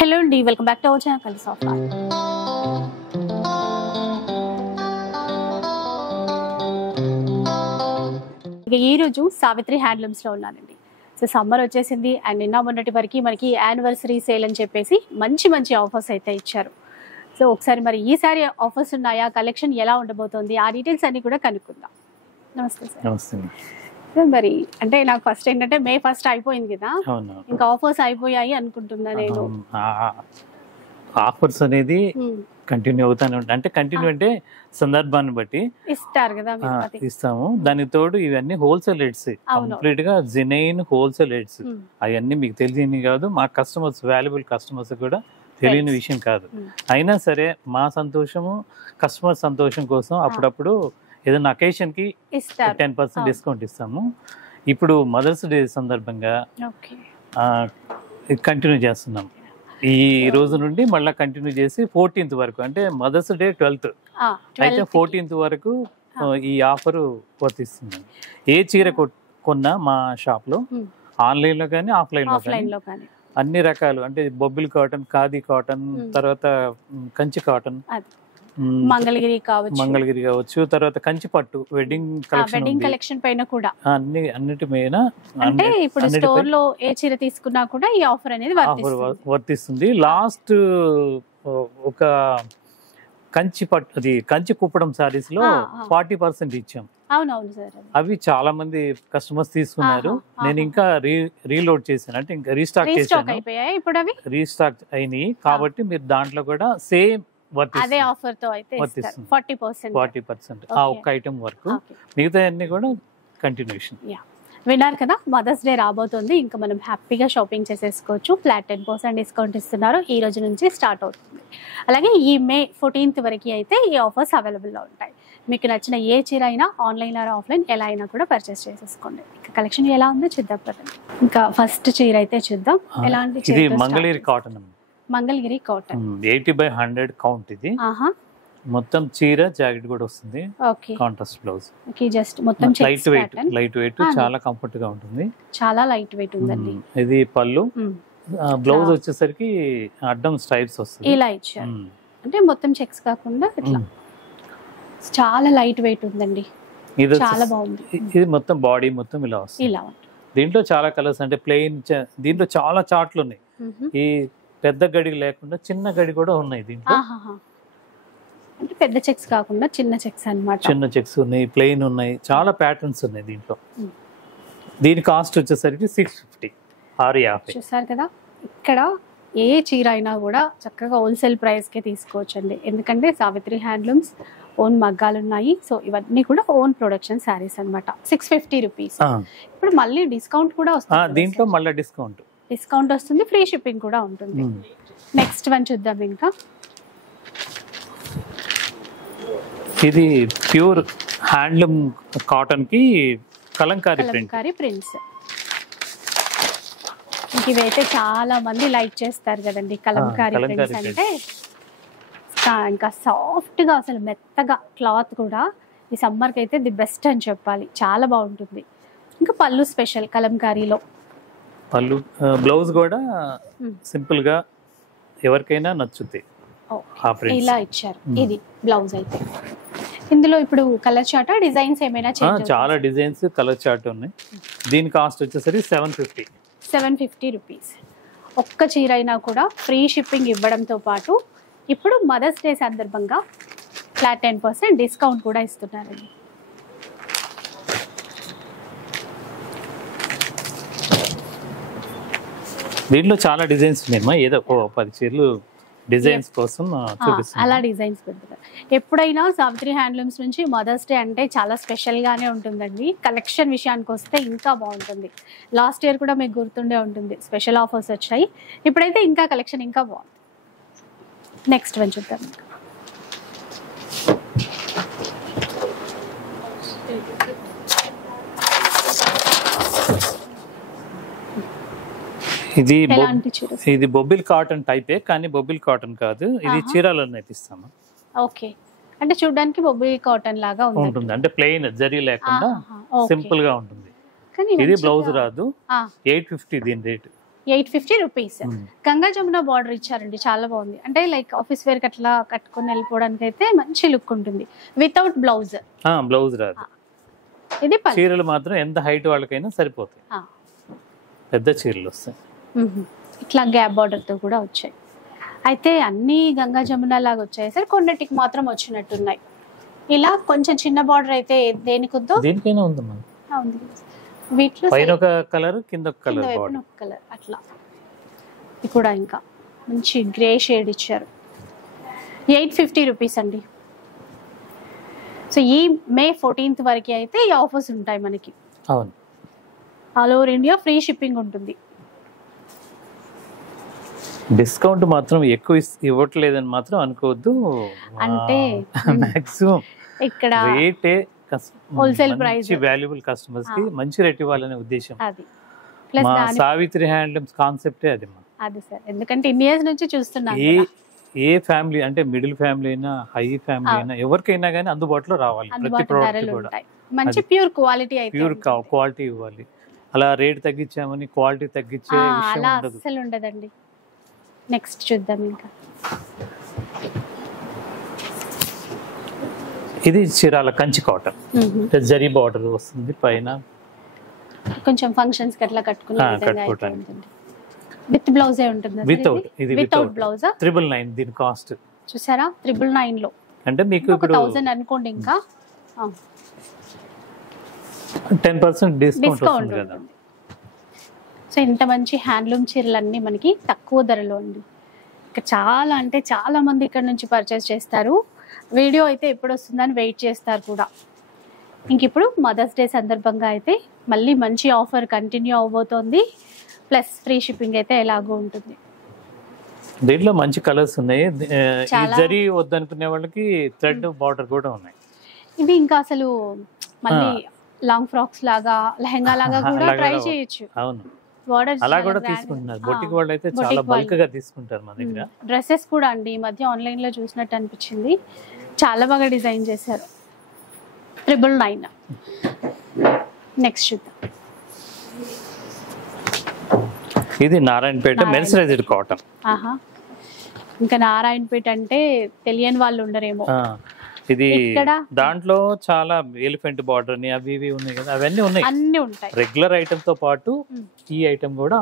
Hello అండి, welcome back to our channel కలిసి offer. ఇక ఈరోజు సావిత్రి హ్యాండ్లూమ్స్ లో ఉన్నానండి. సో సమ్మర్ వచ్చేసింది అండ్ నిన్న మొన్నటి వరకు మనకి యానివర్సరీ సేల్ అని చెప్పేసి మంచి మంచి ఆఫర్స్ అయితే ఇచ్చారు. సో ఒకసారి మరి ఈసారి ఆఫర్స్ ఉన్నాయా, కలెక్షన్ ఎలా ఉండబోతోంది, ఆ డీటెయిల్స్ అన్ని కూడా కనుక్కుందాం. నమస్తే సార్. నమస్తే. మరి అంటే నాకు ఫస్ట్ ఏంటంటే మే 1 అయిపోయింది కదా, ఇంకా ఆఫర్స్ అయిపోయాయి అనుకుంటున్నా నేను. ఆఫర్స్ అనేది కంటిన్యూ అవుతానే ఉంటాయి. అంటే కంటిన్యూ అంటే సందర్భాన్ని బట్టి ఇస్తారు కదా, ఇస్తాము. దానికి తోడు ఇవన్నీ హోల్సేల్ రేట్స్, కంప్లీట్ గా జెన్యూన్ హోల్సేల్ రేట్స్. అవన్నీ మీకు తెలియని కాదు, మా కస్టమర్స్, వాల్యుబుల్ కస్టమర్స్ కూడా తెలియని విషయం కాదు. అయినా సరే మా సంతోషము, కస్టమర్ సంతోషం కోసం అప్పుడప్పుడు ఏదైనా అకేషన్ కి 10% డిస్కౌంట్ ఇస్తాము. ఇప్పుడు మదర్స్ డే సందర్భంగా కంటిన్యూ చేస్తున్నాం. ఈ రోజు నుండి మళ్ళీ కంటిన్యూ చేసి 14th వరకు, అంటే మదర్స్ డే 12th అయితే 14th వరకు ఈ ఆఫర్ వర్తిస్తుంది. ఏ చీర కొన్నా మా షాప్ లో, ఆన్లైన్ లో కానీ ఆఫ్లైన్ లో కానీ అన్ని రకాలు, అంటే బొబ్బిల్ కాటన్, ఖాదీ కాటన్, తర్వాత కంచి కాటన్, మంగళగిరి కావచ్చు, తర్వాత కంచి పట్టు, వెడ్డింగ్ కలెక్షన్ పైన కూడా అన్నిటి మీద, అంటే ఇప్పుడు స్టోర్ లో ఏ చీర తీసుకున్నా కూడా ఈ ఆఫర్ అనేది వర్తిస్తుంది. లాస్ట్ ఒక కంచి పట్టు, అది కంచి కుప్పడం సారీస్ లో 40% ఇచ్చాం. అవునవును సార్, అవి చాలా మంది కస్టమర్స్ తీసుకున్నారు. నేను ఇంకా రీలోడ్ చేశాను, అంటే ఇంకా రీస్టాక్ చేశాను. ఇప్పుడు అవి రీస్టాక్ అయినాయి కాబట్టి మీరు దాంట్లో కూడా సేమ్ అదే ఆఫర్ తో అయితే 40% ఆ ఒక్క ఐటమ్ వరకు, మిగతా అన్ని కూడా కంటిన్యూషన్. విన్నారు కదా, మదర్స్ డే రాబోతుంది. ఇంకా మనం హ్యాపీగా షాపింగ్ చేసేసుకోవచ్చు. ఫ్లాట్ 10% డిస్కౌంట్ ఇస్తున్నారు, ఈ రోజు నుంచి స్టార్ట్ అవుతుంది. అలాగే ఈ మే 14th వరకు అయితే ఈ ఆఫర్స్ అవైలబుల్లో ఉంటాయి. మీకు నచ్చిన ఏ చీర అయినా ఆన్లైన్ ఆర్ ఆఫ్లైన్ ఎలా అయినా కూడా పర్చేస్ చేసేసుకోండి. ఇంకా కలెక్షన్ ఎలా ఉందో చూద్దాం పదండి. ఇంకా ఫస్ట్ చీర అయితే చూద్దాం. ఎలాంటి ఇది Mangalagiri cotton, Mangalagiri cotton 80/100 count. ఇది మొత్తం చీర జాకెట్ కూడా వస్తుంది, కాంట్రాస్ట్ బ్లౌజ్. జస్ట్ మొత్తం లైట్ వెయిట్, చాలా కంఫర్ట్ గా ఉంటుంది, చాలా లైట్ వెయిట్ ఉందండి. ఇది పళ్ళు, బ్లౌజ్ వచ్చేసరికి అడ్డం స్ట్రైప్స్ వస్తుంది, ఇలా ఇచ్చారు. అంటే మొత్తం చెక్స్ కాకుండా ఇట్లా చాలా లైట్ వెయిట్ ఉందండి, చాలా బాగుంది. ఇది మొత్తం బాడీ మొత్తం ఇలా వస్తుంది. ఇలా దీంట్లో చాలా కలర్స్, అంటే ప్లెయిన్, దీంట్లో చాలా చార్ట్లు ఉన్నాయి. ఈ పెద్ద గడి లేకుండా చిన్న గడి కూడా ఉన్నాయి దీంట్లో. అంటే పెద్ద చెక్స్ కాకుండా చిన్న చెక్స్ అన్నమాట. చిన్న చెక్స్ ఉన్నాయి, ప్లెయిన్ ఉన్నాయి, చాలా ప్యాటర్న్స్ ఉన్నాయి దీంట్లో. దీని కాస్ట్ వచ్చేసరికి 650. చూసారు కదా, ఇక్కడ ఏ చీర అయినా కూడా చక్కగా హోల్సేల్ ప్రైస్ కే తీసుకోవచ్చండి. ఎందుకంటే సావిత్రి హ్యాండ్లూమ్స్ ఓన్ మగ్గాలు ఉన్నాయి. సో ఇవన్నీ కూడా ఓన్ ప్రొడక్షన్ శారీస్ అనమాట. 650 రూపీస్. ఇప్పుడు మళ్ళీ డిస్కౌంట్ కూడా వస్తుంది దీంట్లో, మళ్ళీ డిస్కౌంట్ వస్తుంది, ఫ్రీ షిప్పింగ్ కూడా ఉంటుంది. నెక్స్ట్ వన్ చూద్దాం. ఇంకా ఇది ప్యూర్ హ్యాండ్లూమ్ కాటన్ కి కలంకారీ ప్రింట్స్. ఇవైతే చాలా మంది లైక్ చేస్తారు కదండి, కలంకారీ ప్రింట్స్ అంటే. ఇంకా సాఫ్ట్ గా, అసలు మెత్తగా క్లాత్ కూడా ఈ సమ్మర్ కి అయితే ది బెస్ట్ అని చెప్పాలి, చాలా బాగుంటుంది. ఇంకా పళ్ళు స్పెషల్ కలంకారీలో, పళ్ళు బ్లౌజ్ కూడా సింపుల్ గా ఎవరికైనా నచ్చుతాయి, ఇలా ఇచ్చారు. ఇది బ్లౌజ్ అయితే. ఇందులో ఇప్పుడు కలర్ చార్ట్, డిజైన్స్ ఏమైనా చాలా డిజైన్స్, కలర్ చార్ట్ ఉన్నాయి. దీని కాస్ట్ వచ్చేసరికి 750 రూపీస్. ఒక్క చీర అయినా కూడా ఫ్రీ షిప్పింగ్ ఇవ్వడంతో పాటు ఇప్పుడు మదర్స్ డే సందర్భంగా ఫ్లాట్ 10% డిస్కౌంట్ కూడా ఇస్తున్నారండి. దీంట్లో చాలా డిజైన్స్ ఉన్నాయి, ఏదో 10 చీరలు డిజైన్స్ కోసం అలా డిజైన్స్ పెడతారు. ఎప్పుడైనా సావిత్రి హ్యాండ్లూమ్స్ నుంచి మదర్స్ డే అంటే చాలా స్పెషల్ గానే ఉంటుందండి. కలెక్షన్ విషయానికి వస్తే ఇంకా బాగుంటుంది. లాస్ట్ ఇయర్ కూడా మీకు గుర్తుండే ఉంటుంది, స్పెషల్ ఆఫర్స్ వచ్చాయి. ఇప్పుడైతే ఇంకా కలెక్షన్ ఇంకా బాగుంది. నెక్స్ట్ వన్ చూద్దాం. ఇది బొబ్బిల్ కాటన్ టైపే, కానీ బొబ్బిల్ కాటన్ కాదు, ఇది చీరాలలో నేర్పిస్తాము. ఓకే, అంటే చూడడానికి బొబ్బిల్ కాటన్ లాగా ఉంటుంది, అంటే ప్లెయిన్ జరీ లేకుండా సింపుల్ గా ఉంటుంది. ఇది బ్లౌజ్ రాదు. 850 దీని rate. 850 rupees. Ganga Jamuna border ఇచ్చారండి, చాలా బాగుంది. అంటే లైక్ ఆఫీస్ వేర్ అట్లా కట్టుకొని వెళ్ళిపోవడానికి అయితే మంచి లుక్ ఉంటుంది. Without blouse. బ్లౌజ్ రాదు. ఇది చీరలు మాత్రం ఎంత హైట్ వాళ్ళకైనా సరిపోతాయి, పెద్ద చీరలు వస్తాయి. ఇట్లా గ్యాప్ బార్డర్ తో కూడా వచ్చాయి. అయితే అన్ని గంగా జమున లాగా వచ్చాయి సార్, కొన్నిటికి మాత్రం వచ్చినట్టున్నాయి. ఇలా కొంచెం చిన్న బార్డర్ అయితే దేనికి ఉందో దేనికైనా ఉందమ్మా. వీటిలో పైన ఒక కలర్, కింద ఒక కలర్, కలర్ అట్లా. ఇది కూడా ఇంకా మంచి గ్రే షేడ్ ఇచ్చారు. 850 రూపీస్ అండి. సో ఈ మే 14th వరకు అయితే ఈ ఆఫర్స్ ఉంటాయి మనకి. అవును, all over India free shipping ఉంటుంది. డిస్కౌంట్ మాత్రం ఎక్కువ ఇవ్వట్లేదని మాత్రం అనుకోవద్దు. అంటే మాక్సిమం ఇక్కడ రేటే హోల్సేల్ ప్రైస్, వాల్యుబుల్ కస్టమర్స్ కి మంచి రేట్ ఇవ్వాలనే ఉద్దేశం. అది మా సావిత్రి హ్యాండ్లూమ్స్ కాన్సెప్టే అది. అది సార్, ఎందుకంటే ఇన్ని ఇయర్స్ నుంచి చూస్తున్నాను. ఏ ఫ్యామిలీ అంటే మిడిల్ ఫ్యామిలీ అయినా, హై ఫ్యామిలీ అయినా, ఎవరికైనా కానీ అందుబాటులో రావాలి. ప్రతి ప్రోడక్ట్ కూడా మంచి ప్యూర్ క్వాలిటీ అయితే, ప్యూర్ క్వాలిటీ ఇవ్వాలి. అలా రేట్ తగ్గించామని క్వాలిటీ తగ్గించే విషయం ఉండదు, అసలు ఉండదండి. నెక్స్ట్ చూద్దాం. ఇంకా ఇది చీరాల కంచి కాటన్, జరీ బార్డర్ వస్తుంది పైన. కొంచెం ఫంక్షన్స్ కి అట్లా కట్టుకోవడానికి విత్ బ్లౌజ్ ఉంటుంది. వితౌట్ బ్లౌజ్ 999 దీని కాస్ట్. చూసారా, 999 లో. అంటే మీకు ఇప్పుడు 1000 అనుకోండి, ఇంకా 10% డిస్కౌంట్ కదా. సో ఇంత మంచి హ్యాండ్లూమ్ చీరలన్నీ మనకి తక్కువ ధరలో అండి. ఇక్కడ చాలా అంటే చాలా మంది ఇక్కడ నుంచి పర్చేస్ చేస్తారు. వీడియో అయితే ఎప్పుడు వస్తుందని వెయిట్ చేస్తారు కూడా. ఇంక ఇప్పుడు మదర్స్ డే సందర్భంగా అయితే మళ్ళీ మంచి ఆఫర్ కంటిన్యూ అవబోతోంది. ప్లస్ ఫ్రీ షిప్పింగ్ అయితే ఎలాగో ఉంటుంది. దీంట్లో మంచి కలర్స్ ఉన్నాయి. జరీ వద్దనుకునే వాళ్ళకి థ్రెడ్ బార్డర్ కూడా ఉన్నాయి. ఇవి ఇంకా అసలు మళ్ళీ లాంగ్ ఫ్రాక్స్ లాగా, లెహంగా లాగా కూడా ట్రై చేయొచ్చు. అవును, అలా కూడా తీసుకుంటున్నారు. బొటిక్ వాళ్ళు అయితే చాలా బల్క్ గా తీసుకుంటారు మన దగ్గర. డ్రెస్సెస్ కూడా అండి ఈ మధ్య ఆన్లైన్ లో చూసినట్టు అనిపించింది, చాలా బాగా డిజైన్ చేశారు. 999. నెక్స్ట్ చూద్దాం. ఇది నారాయణపేట మెర్సరైజ్డ్ కాటన్. ఇంకా నారాయణపేట అంటే తెలియని వాళ్ళు ఉండరేమో. ఇది దాంట్లో చాలా ఎలిఫెంట్ బార్డర్ అని అవి ఇవి ఉన్నాయి కదా, అవన్నీ ఉన్నాయి, అన్ని ఉంటాయి. రెగ్యులర్ ఐటమ్ తో పాటు ఈ ఐటమ్ కూడా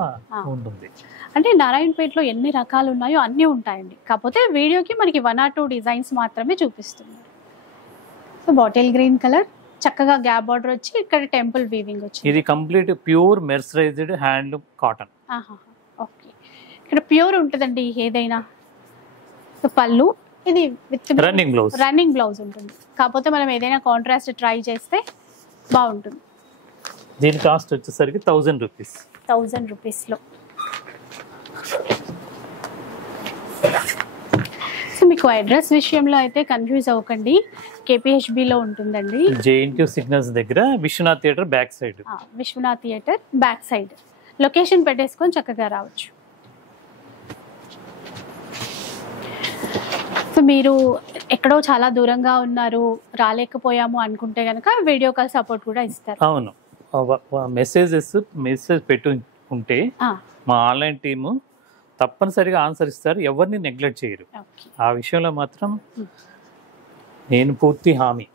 ఉంటుంది. అంటే నారాయణపేటలో ఎన్ని రకాలు ఉన్నాయో అన్ని ఉంటాయండి. కాకపోతే వీడియోకి మనకి 1 or 2 డిజైన్స్ మాత్రమే చూపిస్తుంది. సో బాటిల్ గ్రీన్ కలర్, చక్కగా గ్యాప్ బార్డర్ వచ్చి ఇక్కడ టెంపుల్ వీవింగ్ వచ్చింది. ఇది complete pure mercerised handloom cotton. Okay, ఇక్కడ ప్యూర్ ఉంటుందండి ఏదైనా. సో పళ్ళు, ఇది విత్ రన్నింగ్ బ్లౌజ్ ఉంటుంది. కాకపోతే మనం ఏదైనా కాంట్రాస్ట్ ట్రై చేస్తే బాగుంటుంది. దీని కాస్ట్ వచ్చేసరికి 1000 రూపీస్. 1000 రూపీస్లో. సో మీకు అడ్రస్ విషయంలో అయితే కన్ఫ్యూజ్ అవ్వకండి, KPHBలో ఉంటుందండి. JNQ సిగ్నల్స్ దగ్గర Vishwanath theatre back side. Vishwanath theatre back side location పెట్టేసుకొని చక్కగా రావచ్చు. సో మీరు ఎక్కడో చాలా దూరంగా ఉన్నారు, రాలేకపోయాము అనుకుంటే కనుక వీడియో కాల్ సపోర్ట్ కూడా ఇస్తారు. అవును, మెసేజ్ పెట్టు ఉంటే మా ఆన్లైన్ టీము తప్పనిసరిగా ఆన్సర్ ఇస్తారు, ఎవరిని నెగ్లెక్ట్ చేయరు. ఆ విషయంలో మాత్రం నేను పూర్తి హామీ.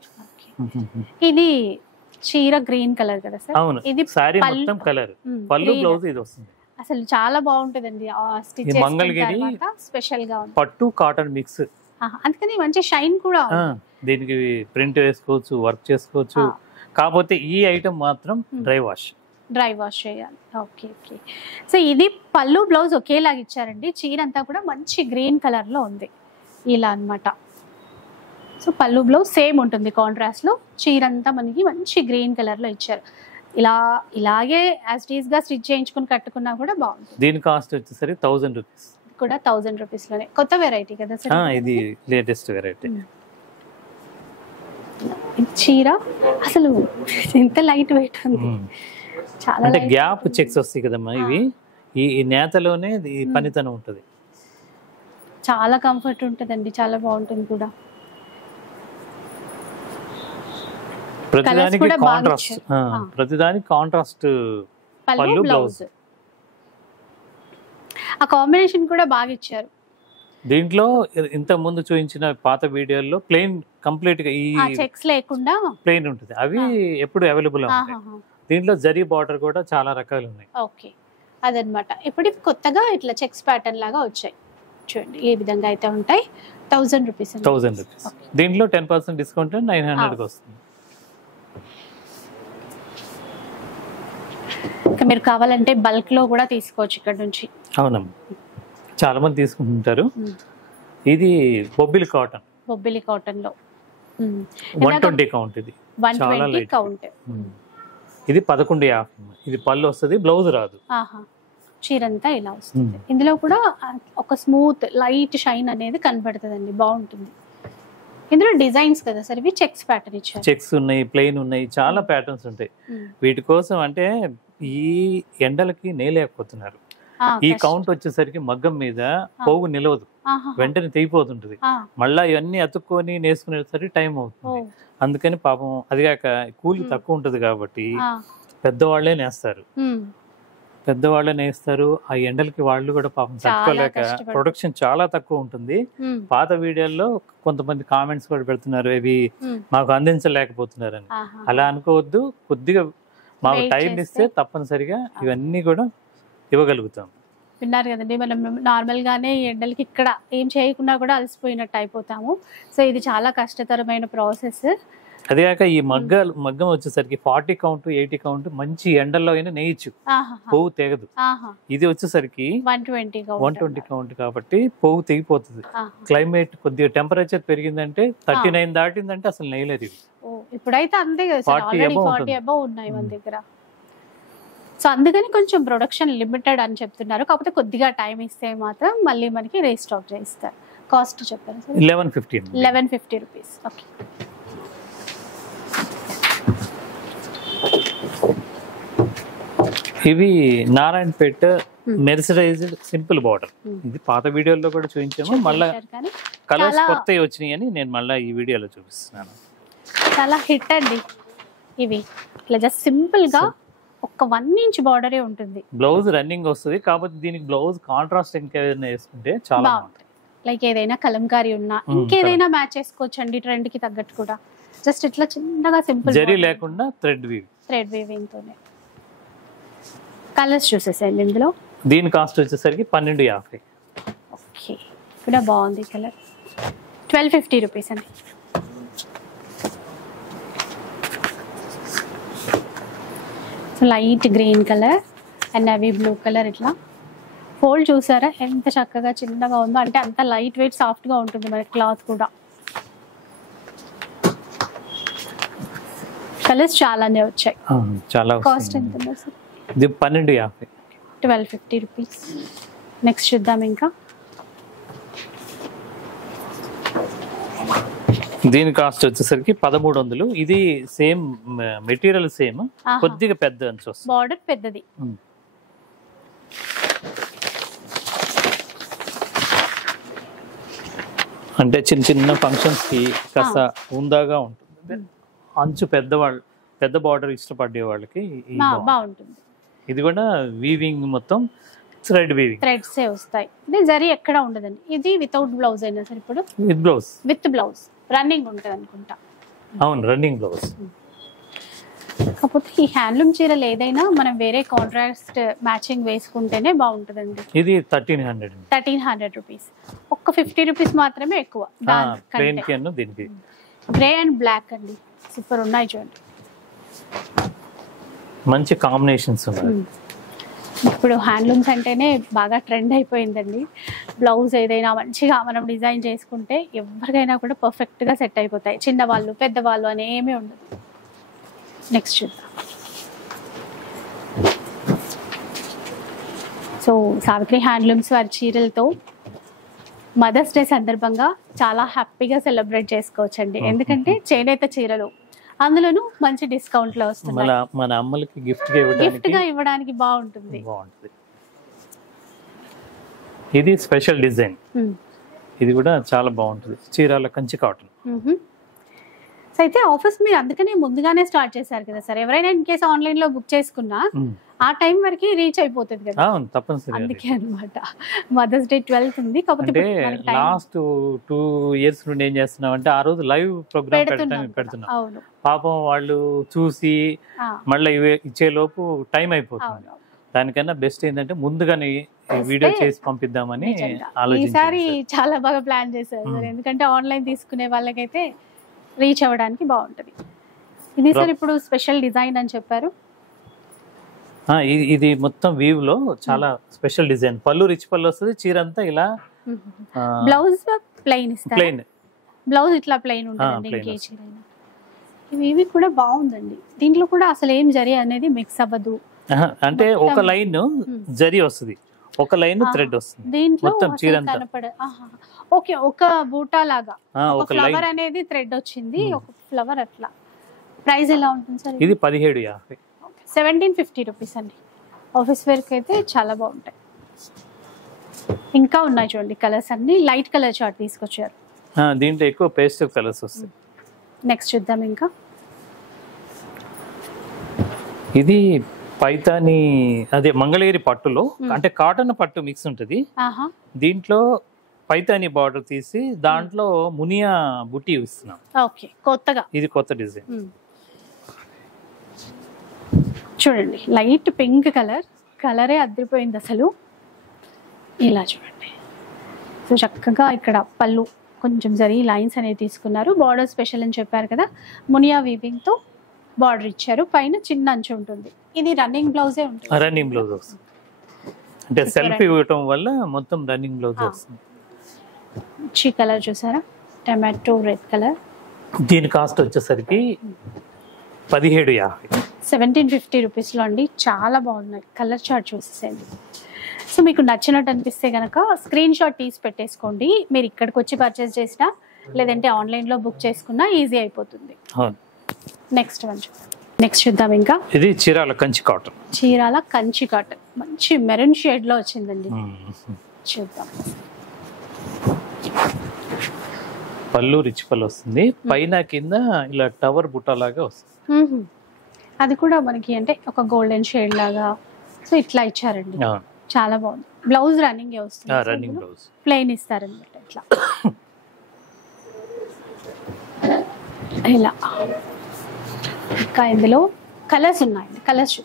ఇది చీర గ్రీన్ కలర్ కదా సార్? అవును, ఇది సారీ మొత్తం కలర్, పళ్ళు బ్లౌజ్ ఇది వస్తుంది. అసలు చాలా బాగుంటుందండి. మంగళగిరి స్పెషల్ గా పట్టు కాటన్ మిక్స్, అందుకని మంచి షైన్ కూడా. దీనికి ప్రింట్ వేసుకోవచ్చు, వర్క్ చేసుకోవచ్చు. కాకపోతే ఈ ఐటమ్ మాత్రం డ్రై వాష్ చేయాలి. Okay okay. సో ఇది పళ్ళు బ్లౌజ్ ఒకేలాగా ఇచ్చారండి. చీర అంతా కూడా మంచి గ్రీన్ కలర్ లో ఉంది ఇలా అన్నమాట. సో పళ్ళు బ్లౌజ్ సేమ్ ఉంటుంది కాంట్రాస్ట్ లో, చీర అంతా మనకి మంచి గ్రీన్ కలర్ లో ఇచ్చారు. ఇలాగే యాజ్ ఇట్ ఈస్ గా స్టిచ్ చేయించుకుని కట్టుకున్నా కూడా బాగుంటుంది. దీని కాస్ట్ వచ్చేసరికి 1000 రూపీస్. కూడా 1000 రూపీస్ లోనే. కొత్త వెరైటీ కదా సార్ ఇది, లేటెస్ట్ వెరైటీ. చీర అసలు ఎంత లైట్ వెయిట్ ఉంది, చాలా అంటే గ్యాప్ చెక్స్ వస్తాయి కదమ్మా ఇవి. ఈ నేతలోనే ఈ పనితనం ఉంటుంది, చాలా కంఫర్ట్ ఉంటుందండి, చాలా బాగుంటుంది కూడా. ప్రతిదానికి కాంట్రాస్ట్ పళ్ళు బ్లౌజ్. ఆ కాంబినేషన్ కూడా బాగా ఇచ్చారు. దీంట్లో ఇంత ముందు చూపించిన పాత వీడియోల్లో ప్లెయిన్ కంప్లీట్ గా ఈ చెక్స్ లేకుండా ప్లెయిన్ ఉంటుంది, అవి ఎప్పుడు అవైలబుల్ ఉంటాయి. దీంట్లో జరీ బార్డర్ కూడా చాలా రకాలు ఉన్నాయి. ఓకే, అదనమాట. ఇప్పుడు కొత్తగా ఇట్లా చెక్స్ ప్యాటర్న్ లాగా వచ్చాయి చూడండి, ఏ విధంగా అయితే ఉంటాయి. 1000 రూపీస్. 1000 రూపీస్. దీంట్లో 10% డిస్కౌంట్ 900 వస్తుంది. ఇంకా మీరు కావాలంటే బల్క్ లో కూడా తీసుకోవచ్చు ఇక్కడ నుంచి. అవునమ్మా, చాలా మంది తీసుకుంటుంటారు. ఇది బొబ్బిలి కాటన్. బొబ్బిలి కాటన్ లో 120 కౌంట్. ఇది 120 కౌంట్. ఇది 11.50. ఇది పళ్ళు వస్తుంది, బ్లౌజ్ రాదు. చీరంతా ఇలా వస్తుంది. ఇందులో కూడా ఒక స్మూత్ లైట్ షైన్ అనేది కనబడుతుందండి, బాగుంటుంది. ఇందులో డిజైన్స్ కదా సార్, ఇవి చెక్స్ ప్యాటర్న్ ఇచ్చారు. చెక్స్ ఉన్నాయి, ప్లెయిన్ ఉన్నాయి, చాలా ప్యాటర్న్స్ ఉంటాయి. వీటి కోసం అంటే ఈ ఎండలకి నేలేకపోతున్నారు. ఈ కౌంట్ వచ్చేసరికి మగ్గం మీద పోగు నిలవదు, వెంటనే తెగిపోతుంటది. మళ్ళా ఇవన్నీ అతుక్కొని నేసుకునేసరికి టైం అవుతుంది. అందుకని పాపం అదిగాక కూలి తక్కువ ఉంటది కాబట్టి పెద్దవాళ్లే నేస్తారు. పెద్దవాళ్ళే నేస్తారు. ఆ ఎండలకి వాళ్ళు కూడా పాపం తట్టుకోలేక ప్రొడక్షన్ చాలా తక్కువ ఉంటుంది. పాత వీడియోల్లో కొంతమంది కామెంట్స్ కూడా పెడుతున్నారు, ఇవి మాకు అందించలేకపోతున్నారని. అలా అనుకోవద్దు, కొద్దిగా మాకు టైం ఇస్తే తప్పనిసరిగా ఇవన్నీ కూడా ఇవ్వగలుగుతాం. విన్నారు కదండి, మనం నార్మల్ గానే ఎండలకి ఇక్కడ ఏం చేయకుండా కూడా అలసిపోయినట్టు అయిపోతాము. సో ఇది చాలా కష్టతరమైన ప్రాసెస్. అదేగాక ఈ మగ్గం వచ్చేసరికి 40 కౌంట్ 80 కౌంట్ మంచి ఎండల్లో అయినా నేయచ్చు, పువ్వు తెగదు. ఇది వచ్చేసరికి 120 కౌంట్ కాబట్టి పువ్వు తెగిపోతుంది. క్లైమేట్ కొద్దిగా టెంపరేచర్ పెరిగిందంటే 39 దాటిందంటే అసలు నేయలేదు. ఇప్పుడైతే అంతే కదా, 40 అబౌవ్ ఉన్నాయి మన దగ్గర. సో అందుకని కొంచెం ప్రొడక్షన్ లిమిటెడ్ అని చెప్తున్నారు. కాకపోతే కొద్దిగా టైం ఇస్తే మాత్రం మళ్ళీ మనకి రీస్టాక్ చేస్తారు. కాస్ట్ చెప్పారు సార్? 1150 రూపీస్. ఓకే, ఇవి నారాయణపేట మెర్సరైజ్డ్ సింపుల్ బార్డర్. ఇది పాత వీడియోలో కూడా చూపించాము, మళ్ళీ కలర్స్ కొత్తవి వచ్చినాయి అని నేను మళ్ళీ ఈ వీడియోలో చూపిస్తున్నాను. చాలా హిట్ అండి ఇవి. ఇట్లా జస్ట్ సింపుల్ గా ఒక 1 ఇంచ్ బార్డరే ఉంటుంది. బ్లౌజ్ రన్నింగ్ వస్తుంది, కాబట్టి దీనికి బ్లౌజ్ కాంట్రాస్ట్ ఇంకేదైనా వేసుకుంటే చాలా బాగుంటుంది. లైక్ ఏదైనా కలంకారీ ఉన్నా ఇంకేదైనా మ్యాచ్ చేసుకోవచ్చు అండి, ట్రెండ్ కి తగ్గట్టు కూడా. జస్ట్ ఇట్లా చిన్నగా సింపుల్, జరీ లేకుండా థ్రెడ్ వీవింగ్ తోనే. కలర్స్ చూసేసండి ఇందులో. దీని కాస్ట్ వచ్చేసరికి 12.50. ఓకే, కూడా బాగుంది కలర్. 1250 రూపీస్ అండి. Light green colour and navy blue colour. ఇట్లా ఫోల్డ్ చూసారా ఎంత చక్కగా చిన్నగా ఉందో, అంటే అంత లైట్ వెయిట్ సాఫ్ట్ గా ఉంటుంది మరి క్లాత్ కూడా. కలర్స్ చాలానే వచ్చాయి. చాలా. కాస్ట్ ఎంత ఉంది సార్? ఇది 12.50. 1250 రూపీస్. నెక్స్ట్ చూద్దాం ఇంకా. దీని కాస్ట్ వచ్చేసరికి 1300. ఇది సేమ్ మెటీరియల్, సేమ్ కొద్దిగా పెద్ద బార్డర్ పెద్దది. అంటే చిన్న చిన్న ఫంక్షన్స్ కి కాస్త ఉందాగా ఉంటుంది. అంచు పెద్ద బార్డర్ ఇష్టపడే వాళ్ళకి బాగుంటుంది. ఇది కూడా వీవింగ్ మొత్తం థ్రెడ్ వీవింగ్, థ్రెడ్స్ వస్తాయి. ఇది జరీ ఎక్కడ ఉండదండి. ఇది వితౌట్ బ్లౌజ్ అయినా సార్? ఇప్పుడు విత్ బ్లౌజ్ రన్నింగ్ ఉంటుంది అనుకుంటా. అవును, రన్నింగ్ బ్లౌజ్. కాకపోతే ఈ హ్యాండ్లూమ్ చీరలు ఏదైనా మనం వేరే కాంట్రాస్ట్ మ్యాచింగ్ వేసుకుంటేనే బాగుంటుందండి. ఇది 1300 రూపీస్. ఒక్క 50 రూపీస్ మాత్రమే ఎక్కువ. దీనికి గ్రే అండ్ బ్లాక్ అండి, సూపర్ ఉన్నాయి చూడండి. మంచి కాంబినేషన్స్ ఉన్నాయి. ఇప్పుడు హ్యాండ్లూమ్స్ అంటేనే బాగా ట్రెండ్ అయిపోయిందండి. బ్లౌజ్ ఏదైనా మంచిగా మనం డిజైన్ చేసుకుంటే ఎవరికైనా కూడా పర్ఫెక్ట్గా సెట్ అయిపోతాయి. చిన్నవాళ్ళు పెద్దవాళ్ళు అని ఏమీ ఉండదు. నెక్స్ట్ చూద్దాం. సో సావిత్రి హ్యాండ్లూమ్స్ వారి చీరలతో మదర్స్ డే సందర్భంగా చాలా హ్యాపీగా సెలబ్రేట్ చేసుకోవచ్చండి. ఎందుకంటే చేనేత చీరలు, అందులోనూ మంచి డిస్కౌంట్ లో వస్తుంది. మన అమ్మలకి గిఫ్ట్ గా ఇవ్వడానికి బాగుంటుంది. ఇది స్పెషల్ డిజైన్. ఇది కూడా చాలా బాగుంటుంది. చీరాల కంచి కాటన్. సో అయితే ఆఫర్స్ మీరు అందుకనే ముందుగానే స్టార్ట్ చేశారు కదా సార్. ఎవరైనా ఇన్ కేసు ఆన్లైన్ లో బుక్ చేసుకున్నా ఆ టైం వరకు రీచ్ అయిపోతుంది కదా. అవును, తప్పనిసరిగా. అందుకే అన్నమాట. మదర్స్ డే 12th ఉంది కాబట్టి లాస్ట్ 2 years నుండి ఏం చేస్తున్నాం అంటే ఆ రోజు లైవ్ ప్రోగ్రామ్ పెడుతున్నాం. అవును, పాపం వాళ్ళు చూసి మళ్ళీ ఇచ్చే లోపు టైం అయిపోతుంది. దానికన్నా బెస్ట్ ఏంటంటే ముందుగానే వీడియో చేసి పంపిద్దామని ఆలోచించారు. ఈసారి చాలా బాగా ప్లాన్ చేశారు సార్, ఎందుకంటే ఆన్లైన్ తీసుకునే వాళ్ళకైతే రీచ్ అవ్వడానికి బాగుంటది. ఇది సార్ ఇప్పుడు స్పెషల్ డిజైన్ అని చెప్పారు. ఇది మొత్తం వీవ్ లో చాలా స్పెషల్ డిజైన్. పళ్ళు రిచ్ పళ్ళు వస్తుంది, చీర అంతా ఇలా. బ్లౌజ్ ప్లెయిన్ ఇస్తారు, ప్లెయిన్ బ్లౌజ్ ఇట్లా ప్లెయిన్ ఉంటుంది. ఇవి కూడా బాగుందండి. దీంట్లో కూడా అసలు ఏం జరి అనేది మిక్స్ అవ్వదు. అంటే ఒక లైన్ జరి వస్తుంది, ఒక లైన్ థ్రెడ్ వస్తుంది. దీంట్లో మొత్తం చీర అంతా ఓకే, ఒక బూటా లాగా ఒక ఫ్లవర్ అనేది థ్రెడ్ వచ్చింది, ఒక ఫ్లవర్ అట్లా. ప్రైస్ ఎలా ఉంటుంది సార్? ఇది 1750. 1750 రూపీస్ అండి. ఆఫీస్ వేర్ కి అయితే చాలా బాగుంటాయి. ఇంకా ఉన్నాయి చూడండి కలర్స్ అన్ని. లైట్ కలర్ చార్ట్ తీసుకొచ్చారు. దీంట్లో ఎక్కువ పేస్టల్ కలర్స్ వస్తాయి. నెక్స్ట్ చూద్దాం. ఇంకా ఇది పైతాని, అదే మంగళగిరి పట్టులో, అంటే కాటన్ పట్టు మిక్స్ ఉంటుంది. దీంట్లో పైతాని బార్డర్ తీసి దాంట్లో మునియా బుట్టి ఇస్తున్నాం. ఓకే, కొత్తగా ఇది కొత్త డిజైన్. చూడండి లైట్ పింక్ కలర్, కలరే అదిరిపోయింది అసలు. ఇలా చూడండి. సో చక్కగా ఇక్కడ పళ్ళు కొంచెం జరీ లైన్స్ అనేవి తీసుకున్నారు. బార్డర్ స్పెషల్ అని చెప్పారు కదా, మునియా వీవింగ్ తో బార్డర్ ఇచ్చారు. పైన చిన్న అంచు ఉంటుంది. ఇది రన్నింగ్ బ్లౌజే ఉంటుంది. రన్నింగ్ బ్లౌజ్ వస్తుంది, అంటే సెల్ఫ్ ఇవ్వటం వల్ల మొత్తం రన్నింగ్ బ్లౌజ్ వస్తుంది. మంచి కలర్ చూసారా, టమాటో రెడ్ కలర్. దీని కాస్ట్ వచ్చేసరికి 1750. 1750 రూపీస్లో అండి. చాలా బాగున్నాయి. కలర్ చార్ట్ చూసేసేయండి. సో మీకు నచ్చినట్టు అనిపిస్తే కనుక స్క్రీన్ షాట్ తీసి పెట్టేసుకోండి. మీరు ఇక్కడికి వచ్చి పర్చేస్ చేసినా లేదంటే ఆన్లైన్లో బుక్ చేసుకున్నా ఈజీ అయిపోతుంది. నెక్స్ట్ నెక్స్ట్ చూద్దాం. ఇంకా ఇది చీరాల కంచి కాటన్. చీరాల కంచి కాటన్ మంచి మెరూన్ షేడ్ లో వచ్చిందండి. చూద్దాం. పళ్ళు రిచ్ పళ్ళు వస్తుంది, పైన కింద ఇలా టవర్ బుట్ట లాగా వస్తుంది. అది కూడా మనకి అంటే ఒక గోల్డెన్ షేడ్ లాగా. సో ఇట్లా ఇచ్చారండి, చాలా బాగుంది. బ్లౌజ్ రన్నింగ్ వస్తుంది, రన్నింగ్ బ్లౌజ్ ప్లెయిన్ ఇస్తారనమాట. ఇట్లా ఇలా ఇంకా ఇందులో కలర్స్ ఉన్నాయండి. కలర్స్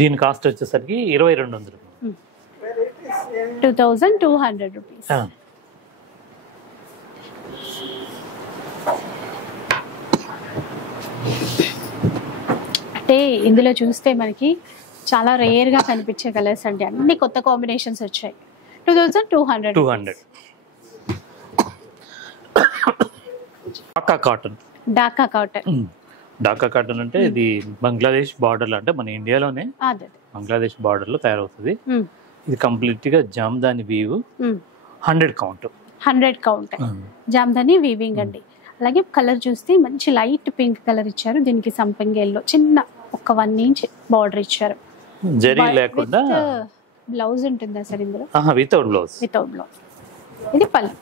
దీని కాస్ట్ వచ్చేసరికి 2200. 2200 రూపీస్. అంటే ఇందులో చూస్తే మనకి చాలా రేర్ గా కనిపించే కలర్స్ అండి. అన్ని కొత్త కాంబినేషన్స్ వచ్చాయి. 2200. Dhaka cotton. Dhaka cotton. Dhaka cotton అంటే ఇది బంగ్లాదేశ్ బార్డర్, అంటే మన ఇండియాలోనే బంగ్లాదేశ్ బార్డర్ లో తయారవుతుంది. ఇది కంప్లీట్ గా Jamdani weave, 100 count Jamdani weaving అండి. అలాగే కలర్ చూస్తే మంచి లైట్ పింక్ కలర్ ఇచ్చారు. దీనికి సంపంగి ఎల్లో చిన్న ఒక 1 ఇంచ్ బార్డర్ ఇచ్చారు. జరీ లేకుండా బ్లౌజ్ ఉంటుందా సార్ ఇందులో? Without blouse. ఇది పళ్ళు.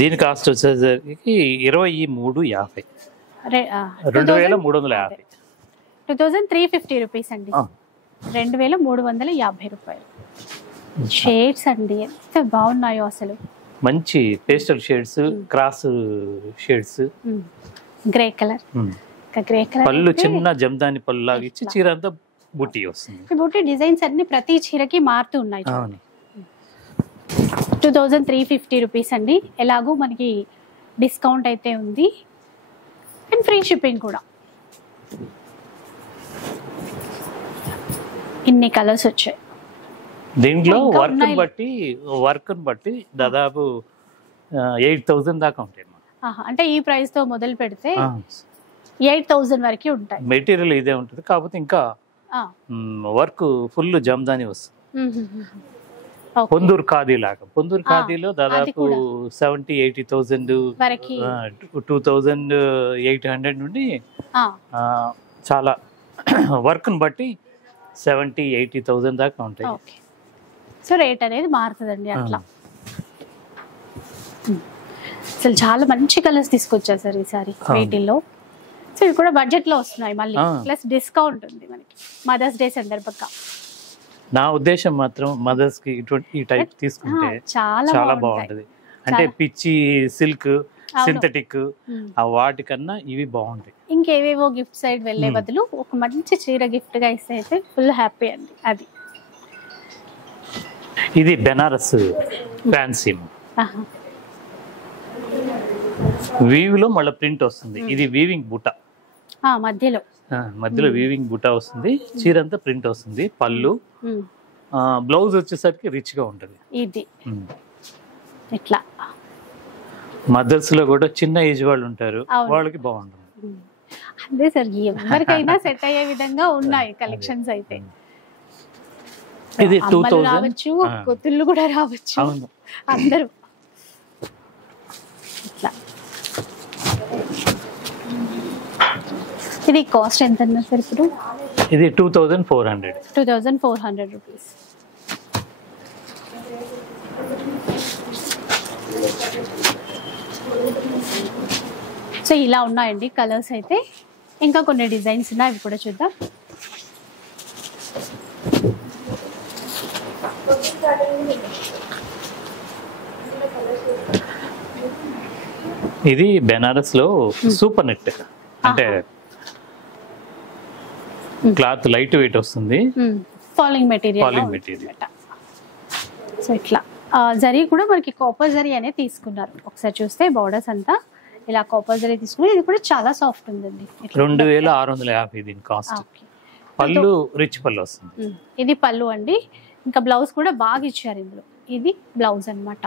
దీని కాస్ట్ వచ్చేసరికి 2350. 2350. 2350 రూపీస్ అండి. 2350 రూపాయలు. షేడ్స్ అండి ఎంత బాగున్నాయో అసలు. మంచి pastel shades, cross shades. Grey colour. Grey colour పళ్ళు చిన్న జమ్దాని పళ్ళు లాగా ఇచ్చి చీర అంతా బుట్టి వస్తుంది. బుట్టి డిజైన్స్ అన్ని ప్రతి చీరకి మారుతూ ఉన్నాయి. 2350 రూపీస్ అండి. ఎలాగో మనకి డిస్కౌంట్ అయితే ఉంది అండ్ ఫ్రీ షిప్పింగ్ కూడా. ఇన్ని కలర్స్ వచ్చాయి. దీంట్లో వర్క్ బట్టి దాదాపు 8000 దాకా ఉంటాయి. అంటే ఈ ప్రైస్ తో మొదలు పెడితే 8000 వరకు ఉంటాయి. మెటీరియల్ ఇదే ఉంటుంది, కాకపోతే ఇంకా వర్క్ ఫుల్ జమ్దాని వస్తుంది. పొందూరు ఖాదీ లాగా. పొందూరు ఖాదీలో దాదాపు 70,000-80,000 2,800 నుండి చాలా వర్క్ బట్టి 70,000-80,000 దాకా ఉంటాయి. సో రేట్ అనేది మారుతుందండి అట్లా. అసలు చాలా మంచి కలర్స్ తీసుకొచ్చారు సార్ ఈసారి వీటిల్లో. సో ఇవి కూడా బడ్జెట్ లో వస్తున్నాయి మళ్ళీ, ప్లస్ డిస్కౌంట్ ఉంది మనకి మదర్స్ డే సందర్భంగా. నా ఉద్దేశం మాత్రం మదర్స్ కి ఇటువంటి ఈ టైప్ తీసుకుంటే చాలా బాగుంటది. అంటే పిచ్చి సిల్క్ సింథటిక్ ఆ వాటికన్నా ఇవి బాగుంటాయి. ఇంకేవేవో గిఫ్ట్ సైడ్ వెళ్లే బదులు ఒక మంచి చీర గిఫ్ట్ గా ఇస్తే అయితే ఫుల్ హ్యాపీ అండి. అది ఇది బెనారస్ ఫ్యాన్సీ వీవ్ లో మళ్ళీ ప్రింట్ వస్తుంది. ఇది వీవింగ్ బుట్ట మధ్యలో వీవింగ్ బుట్ట వస్తుంది. చీర అంతా ప్రింట్ వస్తుంది. పళ్ళు బ్లౌజ్ వచ్చేసరికి రిచ్ గా ఉంటది. ఇది ఇట్లా మదర్స్ లో కూడా చిన్న ఏజ్ వాళ్ళు ఉంటారు, వాళ్ళకి బాగుంటుంది. అదే సార్ ఎవరికైనా సెట్ అయ్యే విధంగా ఉన్నాయి కలెక్షన్స్ అయితే. ఇది 2000 రావచ్చు, కొత్తలు కూడా రావచ్చు, అందరూ ఇట్లా. ఇది కాస్ట్ ఎంత అన్నారు సార్ ఇప్పుడు? ఇది 2400 రూపీస్. సో ఇలా ఉన్నాయండి కలర్స్ అయితే. ఇంకా కొన్ని డిజైన్స్ ఉన్నాయి, అవి కూడా చూద్దాం. ఇది బెనారస్ లో సూపర్ నెట్, అంటే క్లాత్ లైట్ వెయిట్ వస్తుంది. Falling material. సో ఇట్లా జరీ కూడా మనకి కాపర్ జరీ అనేది తీసుకున్నారు. ఒకసారి చూస్తే బోర్డర్స్ అంతా ఇలా కాపర్ జరీ తీసుకున్నారు. ఇది కూడా చాలా సాఫ్ట్ ఉందండి. 2650 దీని కాస్ట్. పళ్ళు రిచ్ పళ్ళు వస్తుంది. ఇది పళ్ళు అండి. ఇంకా బ్లౌజ్ కూడా బాగా ఇచ్చారు ఇందులో. ఇది బ్లౌజ్ అన్నమాట.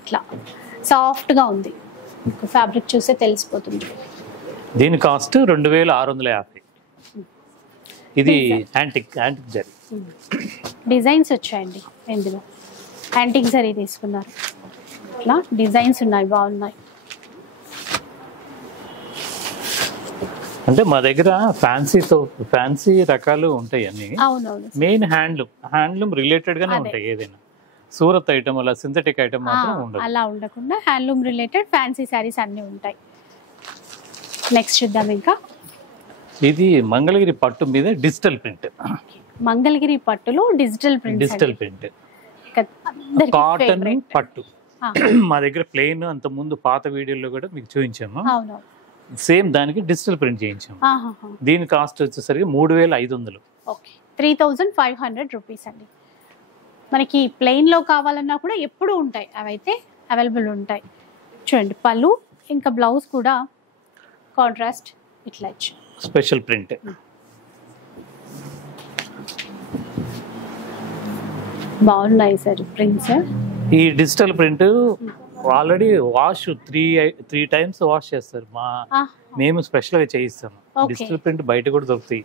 ఇట్లా సాఫ్ట్ గా ఉంది, ఫ్యాబ్రిక్ చూస్తే తెలిసిపోతుంది. దీని కాస్ట్ 2650. ఇది యాంటిక్ జరీ. డిజైన్స్ వచ్చాయండి ఇందులో. యాంటిక్ జరీ తీసుకున్నారు. ఇట్లా డిజైన్స్ ఉన్నాయి, బాగున్నాయి. అంటే మా దగ్గర ఫ్యాన్సీ రకాలు ఉంటాయి అన్ని. మెయిన్ హ్యాండ్లూమ్ రిలేటెడ్ గానే ఉంటాయి. ఏదైనా సూరత్ ఐటమ్ అలా సింథటిక్ ఐటమ్ మాత్రం ఉండదు. అలా ఉండకుండా హ్యాండ్లూమ్ రిలేటెడ్ ఫ్యాన్సీ శారీస్ అన్ని ఉంటాయి. నెక్స్ట్ చూద్దాం. ఇంకా ఇది మంగళగిరి పట్టు మీద డిజిటల్ ప్రింట్. మంగళగిరి పట్టులో డిజిటల్ ప్రింట్. కాటన్ పట్టు. మా దగ్గర ప్లెయిన్ అంత ముందు పాత వీడియోలో కూడా మీకు చూపించాము. సేమ్ దానికి డిజిటల్ ప్రింట్ చేయించాము. దీని కాస్ట్ వచ్చేసరికి 3500. 3500 రూపీస్ అండి. మనకి ప్లెయిన్ లో కావాలన్నా కూడా ఎప్పుడు ఉంటాయి, అవైతే అవైలబుల్ ఉంటాయి. చూడండి పళ్ళు ఇంకా బ్లౌజ్ కూడా కాంట్రాస్ట్ ఇట్లా ఇచ్చి స్పెషల్ ప్రింట్. బాగున్నాయి సార్ ప్రింట్స్. ఈ digital print already wash 3 times wash చేస్తారు. మేము స్పెషల్ గా చేయిస్తాము. డిజిటల్ ప్రింట్ బయట కూడా దొరుకుతాయి,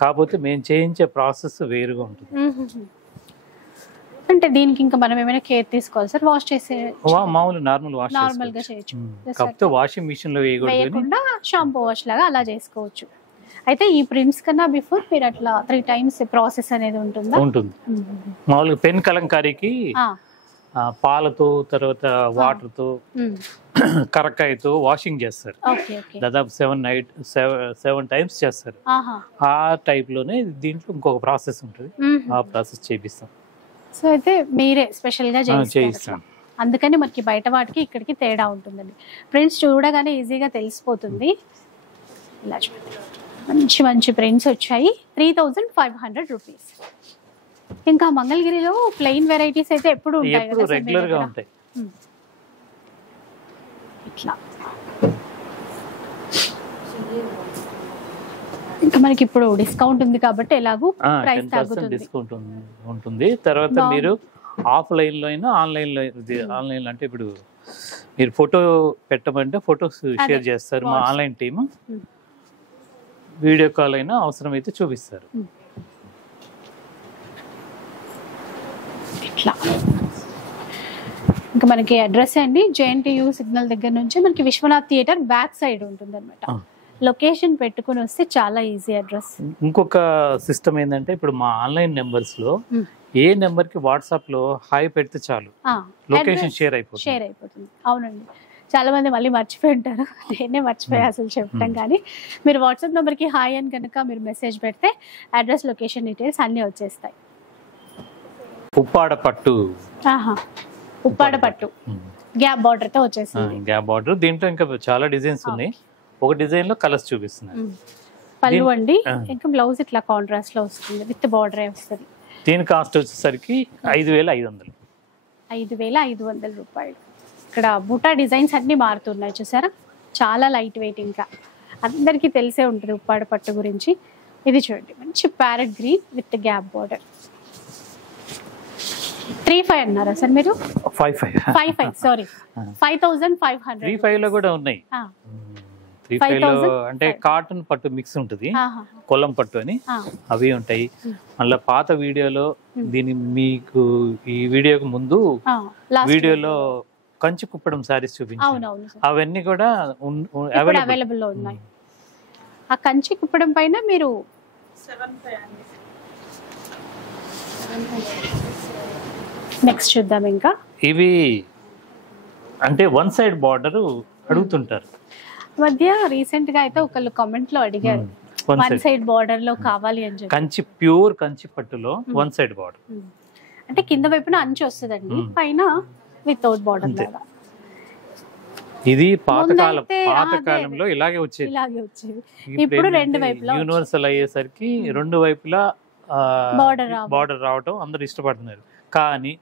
కాకపోతే మేము చేయించే ప్రాసెస్ వేరుగా ఉంటుంది. అంటే దీనికి ఇంకా మనం ఏమైనా కేర్ తీసుకోవాలి సార్? వాష్ చేసే మామూలు నార్మల్ గా చేయొచ్చు, కాకపోతే వాషింగ్ మిషన్ లో వేయకుండా షాంపూ వాష్ లాగా అలా చేసుకోవచ్చు. అయితే ఈ ప్రింట్స్ కన్నా బిఫోర్ మీరు అట్లా 3 టైమ్స్ ప్రాసెస్ అనేది ఉంటుందా? ఉంటుంది. మామూలుగా పెన్ కలంకారీకి పాలతో తర్వాత వాటర్ తో కరక్కాయతో వాషింగ్ చేస్తారు. దాదాపు 7 టైమ్స్ చేస్తారు. ఆ టైప్ లోనే దీంట్లో ఇంకొక ప్రాసెస్ ఉంటుంది, ఆ ప్రాసెస్ చేపిస్తాం. సో అయితే మీరే స్పెషల్ గా చేయిస్తాం. అందుకని మనకి బయట వాటికి ఇక్కడికి తేడా ఉంటుందండి. ప్రింట్స్ చూడగానే ఈజీగా తెలిసిపోతుంది. ఇలా చూడండి, మంచి మంచి ప్రింట్స్ వచ్చాయి. 3500 రూపీస్. ఇంకా మంగళగిరిలో ప్లెయిన్ వెరైటీస్ అయితే ఎప్పుడు ఉంటాయి కదా, రెగ్యులర్ గా ఉంటాయి. ఇట్లా ఇంకా మనకి ఇప్పుడు డిస్కౌంట్ ఉంది కాబట్టి ఎలాగూ ప్రైస్ తగ్గుతుంది, డిస్కౌంట్ ఉంటుంది. తర్వాత మీరు ఆఫ్లైన్ లో అయినా ఆన్లైన్ లో అంటే ఇప్పుడు మీరు ఫోటో పెట్టమంటే ఫోటోస్ షేర్ చేస్తారు మా ఆన్లైన్ టీమ్. వీడియో కాల్ అయినా అవసరమైతే చూపిస్తారు. ఇట్లా ఇంకా మనకి అడ్రస్ అండి JNTU సిగ్నల్ దగ్గర నుంచి మనకి విశ్వనాథ్ థియేటర్ బ్యాక్ సైడ్ ఉంటుంది అనమాట. లొకేషన్ పెట్టుకుని వస్తే చాలా ఈజీ అడ్రస్. ఇంకొక సిస్టమ్ ఏంటంటే ఇప్పుడు మా ఆన్లైన్ నెంబర్స్ లో ఏ నెంబర్ కి వాట్సాప్ లో హాయ్ పెడితే చాలు లొకేషన్ షేర్ అయిపోతుంది. అవునండి. చాలా మంది మళ్ళీ మర్చిపోయి ఉంటారు, నేనే మర్చిపోయా అసలు చెప్తాం. కానీ మీరు వాట్సాప్ నెంబర్కి హాయ్ అని కనుక మీరు మెసేజ్ పెడితే అడ్రస్, లొకేషన్ డీటెయిల్స్ అన్నీ వచ్చేస్తాయి. ఉప్పాడ పట్టు, ఉప్పాడ పట్టు గ్యాప్ బార్డర్ తో వచ్చేసింది. Gap border. దీంట్లో ఇంకా చాలా డిజైన్స్ ఉన్నాయి. ఒక డిజైన్ లో కలర్స్ చూపిస్తున్నాను. పళ్ళు అండి, ఇంకా బ్లౌజ్ ఇట్లా కాంట్రాస్ట్ లో వస్తుంది, విత్ బార్డర్ వస్తుంది. దీని కాస్ట్ వచ్చేసరికి 5500. 5500 రూపాయలు. ఇక్కడ బూటా డిజైన్స్ అన్ని మారుతున్నాయి చూసారా, చాలా లైట్ వెయిట్. ఇంకా అందరికీ తెలిసే ఉంటుంది ఉప్పాడ పట్టు గురించి. ఇది చూడండి, మంచి parrot green with gap border. 35 అన్నారా సార్ మీరు? 55 సారీ, 5500. 35 లో కూడా ఉన్నాయి. 35 లో అంటే కాటన్ పట్టు మిక్స్ ఉంటుంది, కొల్లం పట్టు అని అవి ఉంటాయి. మళ్ళీ పాత వీడియోలో దీని మీకు ఈ వీడియోకి ముందు వీడియోలో కంచి కుప్పడం సారీస్ చూపించాను, అవన్నీ కూడా అవైలబుల్ లో ఉన్నాయి. ఆ కంచి కుప్పడం పైన మీరు నెక్స్ట్ చూద్దాం. ఇంకా ఇవి అంటే వన్ సైడ్ బార్డర్ అడుగుతుంటారు. మధ్య రీసెంట్ గా అయితే ఒకళ్ళు కామెంట్ లో అడిగారు వన్ సైడ్ బార్డర్ లో కావాలి అని చెప్పి. కంచి ప్యూర్ కంచి పట్టులో వన్ సైడ్ బార్డర్ అంటే కింద వైపున అంచు వస్తుందండి, పైన వితౌట్ బార్డర్ లాగా. ఇది పాతకాలంలో ఇలాగే వచ్చేది. ఇప్పుడు రెండు వైపులా యూనివర్సల్ అయ్యేసరికి రెండు వైపులా బార్డర్ రావటం అందరు ఇష్టపడుతున్నారు. కానీ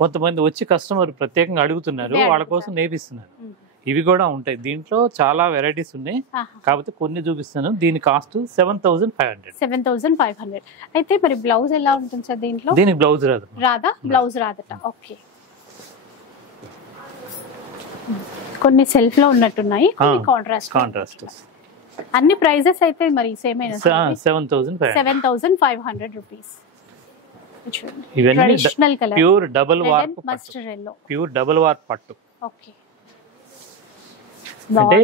కొంతమంది వచ్చి కస్టమర్ ప్రత్యేకంగా అడుగుతున్నారు, వాళ్ళ కోసం నేర్పిస్తున్నారు. ఇవి కూడా ఉంటాయి, దీంట్లో చాలా వెరైటీస్ ఉన్నాయి. కాకపోతే కొన్ని చూపిస్తాను. దీని కాస్ట్ 7500. అయితే మరి బ్లౌజ్ ఎలా ఉంటుంది సార్ దీంట్లో? దీనికి బ్లౌజ్ రాదా? బ్లౌజ్ రాదట. ఓకే, కొన్ని సెల్ఫ్ లో ఉన్నట్టున్నాయి, కొన్ని కాంట్రాస్ట్. అన్ని ప్రైజెస్ అయితే మరి సేమ్ అయినా? 7500 rupees. Traditional colour, pure double warp పట్టు. ఓకే, అంటే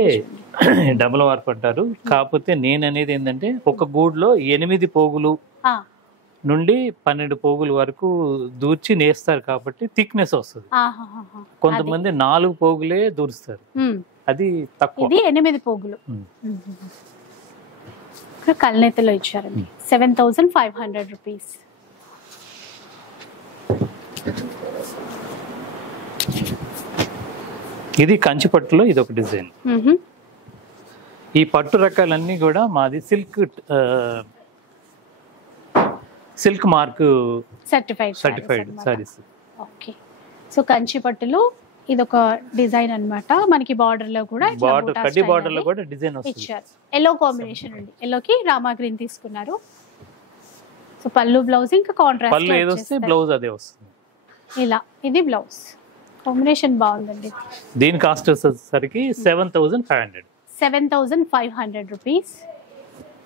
డబుల్ వార్ప్ అంటారు. కాకపోతే నేను అనేది ఏంటంటే ఒక గూడ్లో 8 పోగులు నుండి 12 పోగుల వరకు దూర్చి నేస్తారు కాబట్టి థిక్నెస్ వస్తుంది. కొంతమంది 4 పోగులే దూరుస్తారు, అది తక్కువ. ఇది 8 పోగులు. కల్నేతలో ఇచ్చారండి. 7500 రూపీస్. ఇది కంచి పట్టులో ఇది ఒక డిజైన్. ఈ పట్టు రకాలన్నీ కూడా మాది silk mark certified saris. Okay, so Kanchi పట్టులో ఇది ఒక డిజైన్ అన్నమాట. మనకి బార్డర్ లో కూడా కడ్డీ బార్డర్ లో కూడా డిజైన్ ఇచ్చారు. ఎల్లో కాంబినేషన్ అండి, ఎల్లోకి రామా గ్రీన్ తీసుకున్నారు. సో పళ్ళు, బ్లౌజ్ ఇంకా కాంట్రాస్ట్. పళ్ళు ఏదొస్తే బ్లౌజ్ అదే వస్తుంది. ఇలా ఇది బ్లౌజ్ కాంబినేషన్ బాగుందండి. దీని కాస్ట్ వచ్చేసరికి 7500 రూపీస్.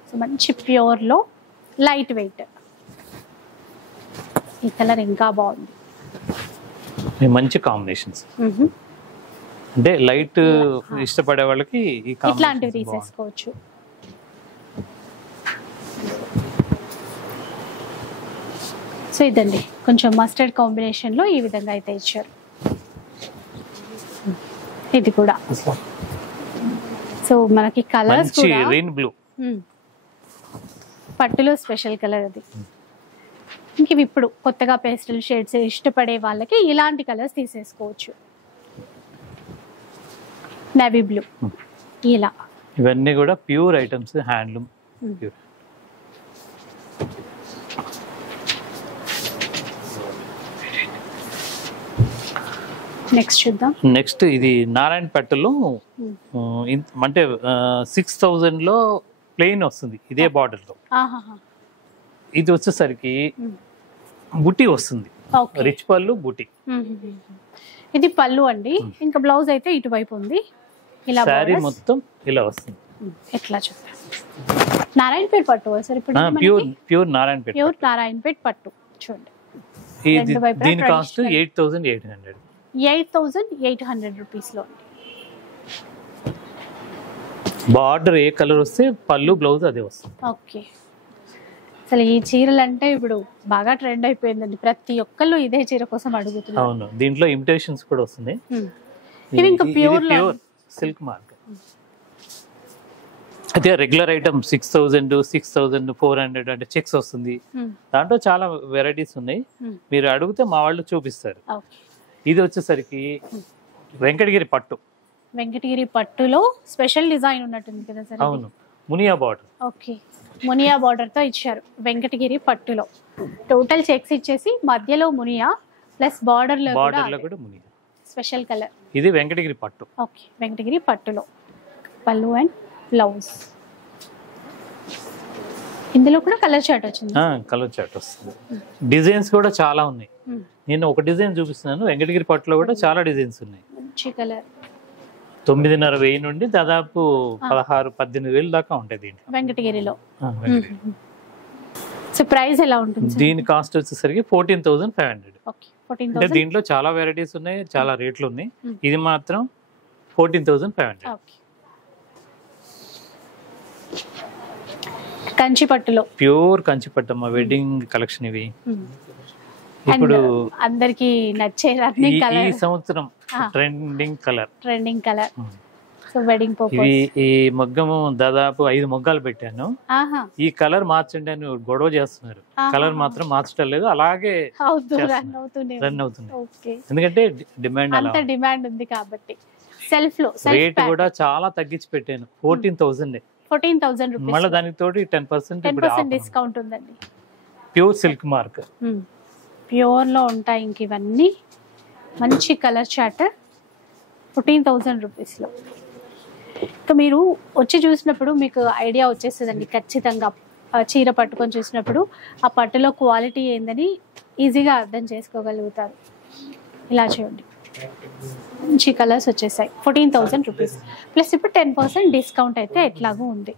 సో మంచి ప్యూర్ లో లైట్ వెయిట్. ఈ కలర్ ఇంకా బాగుంది, మంచి కాంబినేషన్స్. అంటే లైట్ ఇష్టపడే వాళ్ళకి ఇట్లాంటివి తీసేసుకోవచ్చు. సో ఇదండి కొంచెం మస్టర్డ్ కాంబినేషన్ లో ఈ విధంగా అయితే ఇచ్చారు. ఇది కూడా సో మనకి కలర్స్ కూడా రెయిన్ బ్లూ పట్టులో స్పెషల్ కలర్ అది. ఇంక ఇప్పుడు కొత్తగా పేస్టల్ షేడ్స్ ఇష్టపడే వాళ్ళకి ఇలాంటి కలర్స్ తీసేసుకోవచ్చు. నేవీ బ్లూ, ఇలా ఇవన్నీ కూడా pure items, handloom pure. Next చూద్దాం. నెక్స్ట్ ఇది నారాయణ పట్టులో అంటే 6000 లో ప్లెయిన్ వస్తుంది, ఇదే బార్డర్ లో. ఇది వచ్చేసరికి బుట్టి వస్తుంది, రిచ్ పళ్ళు బుట్టి. ఇది పళ్ళు అండి, ఇంకా బ్లౌజ్ అయితే ఇటువైపు ఉంది. ఇలా సారీ మొత్తం ఇలా వస్తుంది. ఎట్లా చూద్దాం. నారాయణపేట పట్టు సార్ ఇప్పుడు? ప్యూర్ నారాయణపేట పట్టు చూడండి. దీని కాస్ట్ 8800 రూపీస్ లో. బార్డర్ ఏ కలర్ వస్తే పళ్ళు బ్లౌజ్ అదే వస్తుంది. ఓకే, అసలు ఈ చీరలు అంటే ఇప్పుడు బాగా ట్రెండ్ అయిపోయిందండి, ప్రతి ఒక్కళ్ళు ఇదే చీర కోసం అడుగుతున్నారు. అవును, దీంట్లో ఇమిటేషన్స్ కూడా వస్తుంది. ఇవి ఇంకా ప్యూర్ సిల్క్ మార్క్. అయితే రెగ్యులర్ ఐటమ్ 6000, 6400 అంటే చెక్స్ వస్తుంది. దాంట్లో చాలా వెరైటీస్ ఉన్నాయి. మీరు అడిగితే మా వాళ్ళు చూపిస్తారు. ఇది వచ్చేసరికి వెంకటగిరి పట్టు. వెంకటగిరి పట్టులో స్పెషల్ డిజైన్ ఉన్నట్టుంది కదా సార్? అవును, Muniya border. Okay, Muniya border తో ఇచ్చారు వెంకటగిరి పట్టులో. టోటల్ చెక్స్ ఇచ్చేసి మధ్యలో మునియా ప్లస్ బార్డర్ లో కూడా మునియా స్పెషల్ కలర్. ఇది వెంకటగిరి పట్టు. ఓకే, వెంకటగిరి పట్టులో పళ్ళు అండ్ బ్లౌజ్. ఇందులో కూడా కలర్ చార్ట్ వచ్చింది. కలర్ చార్ట్ వస్తుంది. డిజైన్స్ కూడా చాలా ఉన్నాయి. నేను ఒక డిజైన్ చూపిస్తున్నాను. వెంకటగిరి పట్టులో కూడా చాలా డిజైన్స్ ఉన్నాయి. మంచి కలర్. 9,500 నుండి దాదాపు 16,000-18,000 దాకా ఉంటాయి దీంట్లో వెంకటగిరిలో. సో ప్రైస్ ఎలా ఉంటుంది? దీని కాస్ట్ వచ్చేసరికి 14,500. ఓకే, 14,000. అంటే దీంట్లో చాలా వెరైటీస్ ఉన్నాయి, చాలా రేట్లు ఉన్నాయి. ఇది మాత్రం 14,500. ఓకే, కంచి పట్టులో ప్యూర్ కంచి పట్టు అమ్మ. వెడ్డింగ్ కలెక్షన్ ఇవి. ఇప్పుడు అందరికి నచ్చే ఈ సంవత్సరం trending colour. So wedding purpose. ఈ మొగ్గము దాదాపు 5 మొగ్గాలు పెట్టాను. ఈ కలర్ మార్చండి అని గొడవ చేస్తున్నారు. కలర్ మాత్రం మార్చడం లేదు, అలాగే రన్ అవుతుంది. ఎందుకంటే డిమాండ్ ఉంది కాబట్టి. సెల్ఫ్ లో రేట్ కూడా చాలా తగ్గించి పెట్టాను. 14,000 రూపీస్. మళ్ళీ దానికి తోటి 10% డిస్కౌంట్ ఉందండి. Pure silk mark. ప్యూర్ లో ఉంటాయి ఇంక ఇవన్నీ. మంచి కలర్ చార్ట్ 14,000 రూపీస్ లో. ఇంకా మీరు వచ్చి చూసినప్పుడు మీకు ఐడియా వచ్చేస్తుందండి ఖచ్చితంగా. చీర పట్టుకొని చూసినప్పుడు ఆ పట్టులో క్వాలిటీ ఏందని ఈజీగా అర్థం చేసుకోగలుగుతారు. ఇలా చూడండి, మంచి కలర్స్ వచ్చేసాయి. 14,000 రూపీస్ ప్లస్ ఇప్పుడు 10% డిస్కౌంట్ అయితే ఎట్లాగూ ఉంది.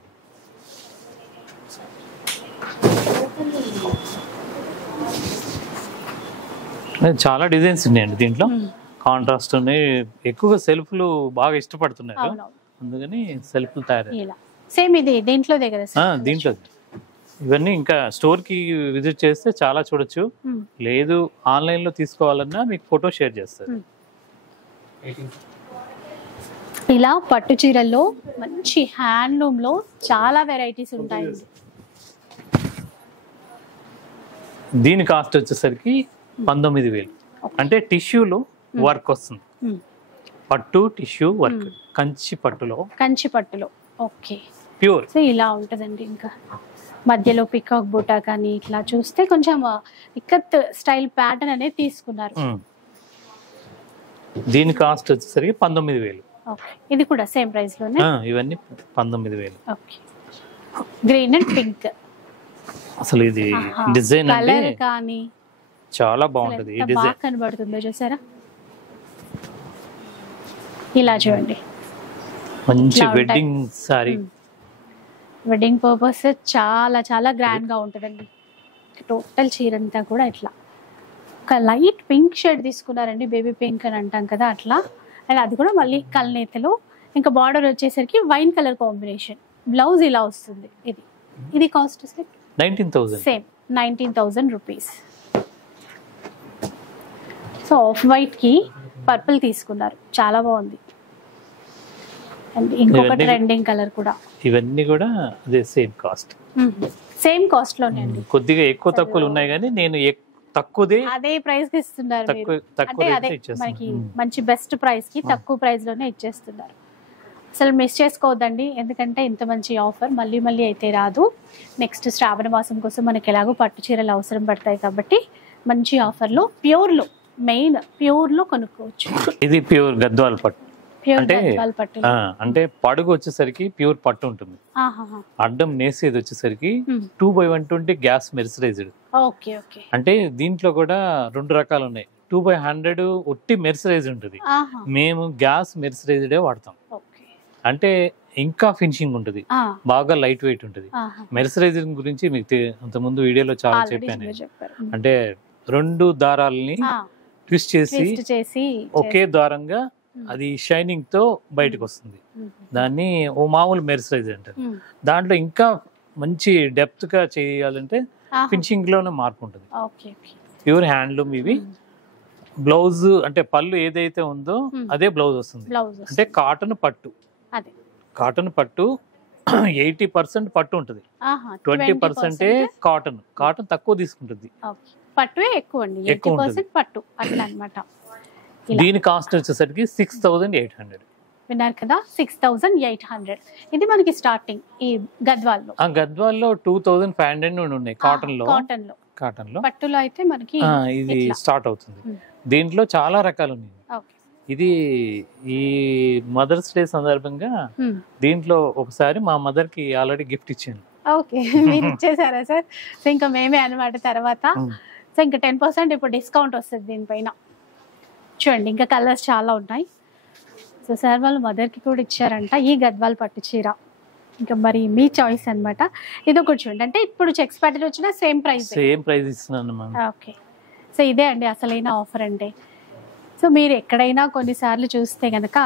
చాలా డిజైన్స్ ఉన్నాయండి దీంట్లో. కాంట్రాస్ట్ ఉన్నాయి. ఎక్కువగా సెల్ఫ్లు బాగా ఇష్టపడుతున్నారు, అందుకని సెల్ఫ్లు తయారు. సేమ్ ఇది దీంట్లో దగ్గర దీంట్లో. ఇవన్నీ ఇంకా స్టోర్ కి విజిట్ చేస్తే చాలా చూడొచ్చు. లేదు ఆన్లైన్ లో తీసుకోవాలన్నా మీకు ఫోటో షేర్ చేస్తారు. ఇలా పట్టు చీరల్లో మంచి హ్యాండ్లూమ్ లో చాలా వెరైటీస్ ఉంటాయి. దీని కాస్ట్ వచ్చేసరికి 19,000. అంటే టిష్యూలో వర్క్ వస్తుంది. పట్టు టిష్యూ వర్క్ కంచి పట్టులో. Okay, pure. సో ఇలా ఉంటదండి. ఇంకా మధ్యలో పికాక్ బూటా కానీ ఇట్లా చూస్తే కొంచెం ఇక్కత్ స్టైల్ ప్యాటర్న్ అనేది తీసుకున్నారు. దీని కాస్ట్ వచ్చేసరికి 19,000. ఇది కూడా సేమ్ ప్రైస్ లోనే. ఇవన్నీ 19,000. Okay, green and pink. అసలు ఇది డిజైన్ కలర్ కానీ చాలా బాగుంటది. ఈ డిజైన్ కనబడుతుందో చూసారా? ఇలా చూడండి, మంచి వెడ్డింగ్ సారీ. వెడ్డింగ్ పర్పస్ చాలా చాలా గ్రాండ్ గా ఉంటుందండి. టోటల్ చీర అంతా కూడా ఇట్లా ఒక లైట్ పింక్ షేడ్ తీసుకున్నారండి. బేబీ పింక్ అని అంటాం కదా అట్లా. అండ్ అది కూడా మళ్ళీ కల్నేతలో. ఇంకా బార్డర్ వచ్చేసరికి వైన్ కలర్ కాంబినేషన్. బ్లౌజ్ ఇలా వస్తుంది. ఇది cost 19,000. Same 19,000 rupees. So off white కి పర్పుల్ తీసుకున్నారు, చాలా బాగుంది. అండ్ ఇంకొక ట్రెండింగ్ కలర్ కూడా. ఇవన్నీ కూడా అదే సేమ్ కాస్ట్. సేమ్ కాస్ట్ లోనే అండి. కొద్దిగా ఎక్కువ తక్కువలు ఉన్నాయి కానీ నేను తక్కువదే అదే ప్రైస్ కి ఇస్తున్నారు. అంటే అదే మనకి మంచి బెస్ట్ ప్రైస్ కి తక్కువ ప్రైస్ లోనే ఇచ్చేస్తున్నారు. అసలు మిస్ చేసుకోవద్దండి, ఎందుకంటే ఇంత మంచి ఆఫర్ మళ్ళీ మళ్ళీ అయితే రాదు. నెక్స్ట్ శ్రావణ మాసం కోసం మనకి ఎలాగో పట్టు చీరలు అవసరం పడతాయి కాబట్టి మంచి ఆఫర్లో ప్యూర్లో మెయిన్ ప్యూర్లో కొనుక్కోవచ్చు. ఇది ప్యూర్ గద్వాల్ పట్టు. అంటే పడుగు వచ్చేసరికి ప్యూర్ పట్టు ఉంటుంది. అడ్డం నేసేది వచ్చేసరికి 2/120 గ్యాస్ మెర్సరైజ్డ్. అంటే దీంట్లో కూడా 2 రకాలు ఉన్నాయి. 2/100 ఒట్టి మెర్సరైజ్ ఉంటుంది. మేము గ్యాస్ మెర్సరైజ్డే వాడతాం. అంటే ఇంకా ఫినిషింగ్ ఉంటుంది, బాగా లైట్ వెయిట్ ఉంటుంది. మెర్సరైజింగ్ గురించి మీకు అంత ముందు వీడియోలో చాలా చెప్పాను. అంటే 2 దారాలని ట్విస్ట్ చేసి ఒకే దారంగా అది షైనింగ్ తో బయటకు వస్తుంది. దాన్ని ఓ మామూలు మెర్సరైజ్ అంటారు. దాంట్లో ఇంకా మంచి డెప్త్ గా చేయాలంటే ఫినిషింగ్ లోనే మార్పు ఉంటుంది. ప్యూర్ హ్యాండ్లూమ్ ఇవి. బ్లౌజ్ అంటే పళ్ళు ఏదైతే ఉందో అదే బ్లౌజ్ వస్తుంది. అంటే కాటన్ పట్టు, కాటన్ పట్టు 80% పట్టు ఉంటుంది, 20% కాటన్. కాటన్ తక్కువ తీసుకుంటుంది, పట్టు ఎక్కువ అండి, 80% పట్టు అట్లా అన్నమాట. దీని కాస్ట్ వచ్చేసరికి 6800. విన్నారు కదా, 6800. ఇది మనకి స్టార్టింగ్ ఈ గద్వాల్లో. గద్వాల్లో 2500 నుండి ఉన్నాయి కాటన్ లో. కాటన్ లో పట్టులో అయితే మనకి ఇది స్టార్ట్ అవుతుంది. దీంట్లో చాలా రకాలు ఉన్నాయి. ఇది ఈ మదర్స్ డే సందర్భంగా దీంట్లో ఒకసారి మా మదర్ కి ఆల్రెడీ గిఫ్ట్ ఇచ్చాను. ఓకే, మీరు ఇచ్చేసారా సార్? సో ఇంకా మేమే అన్నమాట తర్వాత. సో ఇంకా 10% ఇప్పుడు డిస్కౌంట్ వస్తుంది దీనిపైన. చూడండి ఇంకా కలర్స్ చాలా ఉన్నాయి. సో సార్ వాళ్ళు మదర్కి కూడా ఇచ్చారంట ఈ గద్వాల్ పట్టు చీర. ఇంకా మరి మీ చాయిస్ అన్నమాట. ఇది ఒకటి చూడండి, అంటే ఇప్పుడు చెక్స్ ప్యాటర్న్ వచ్చిన సేమ్ ప్రైస్ ఇస్తున్నాను. ఓకే, సో ఇదే అండి అసలైన ఆఫర్ అంటే. సో మీరు ఎక్కడైనా కొన్నిసార్లు చూస్తే గనక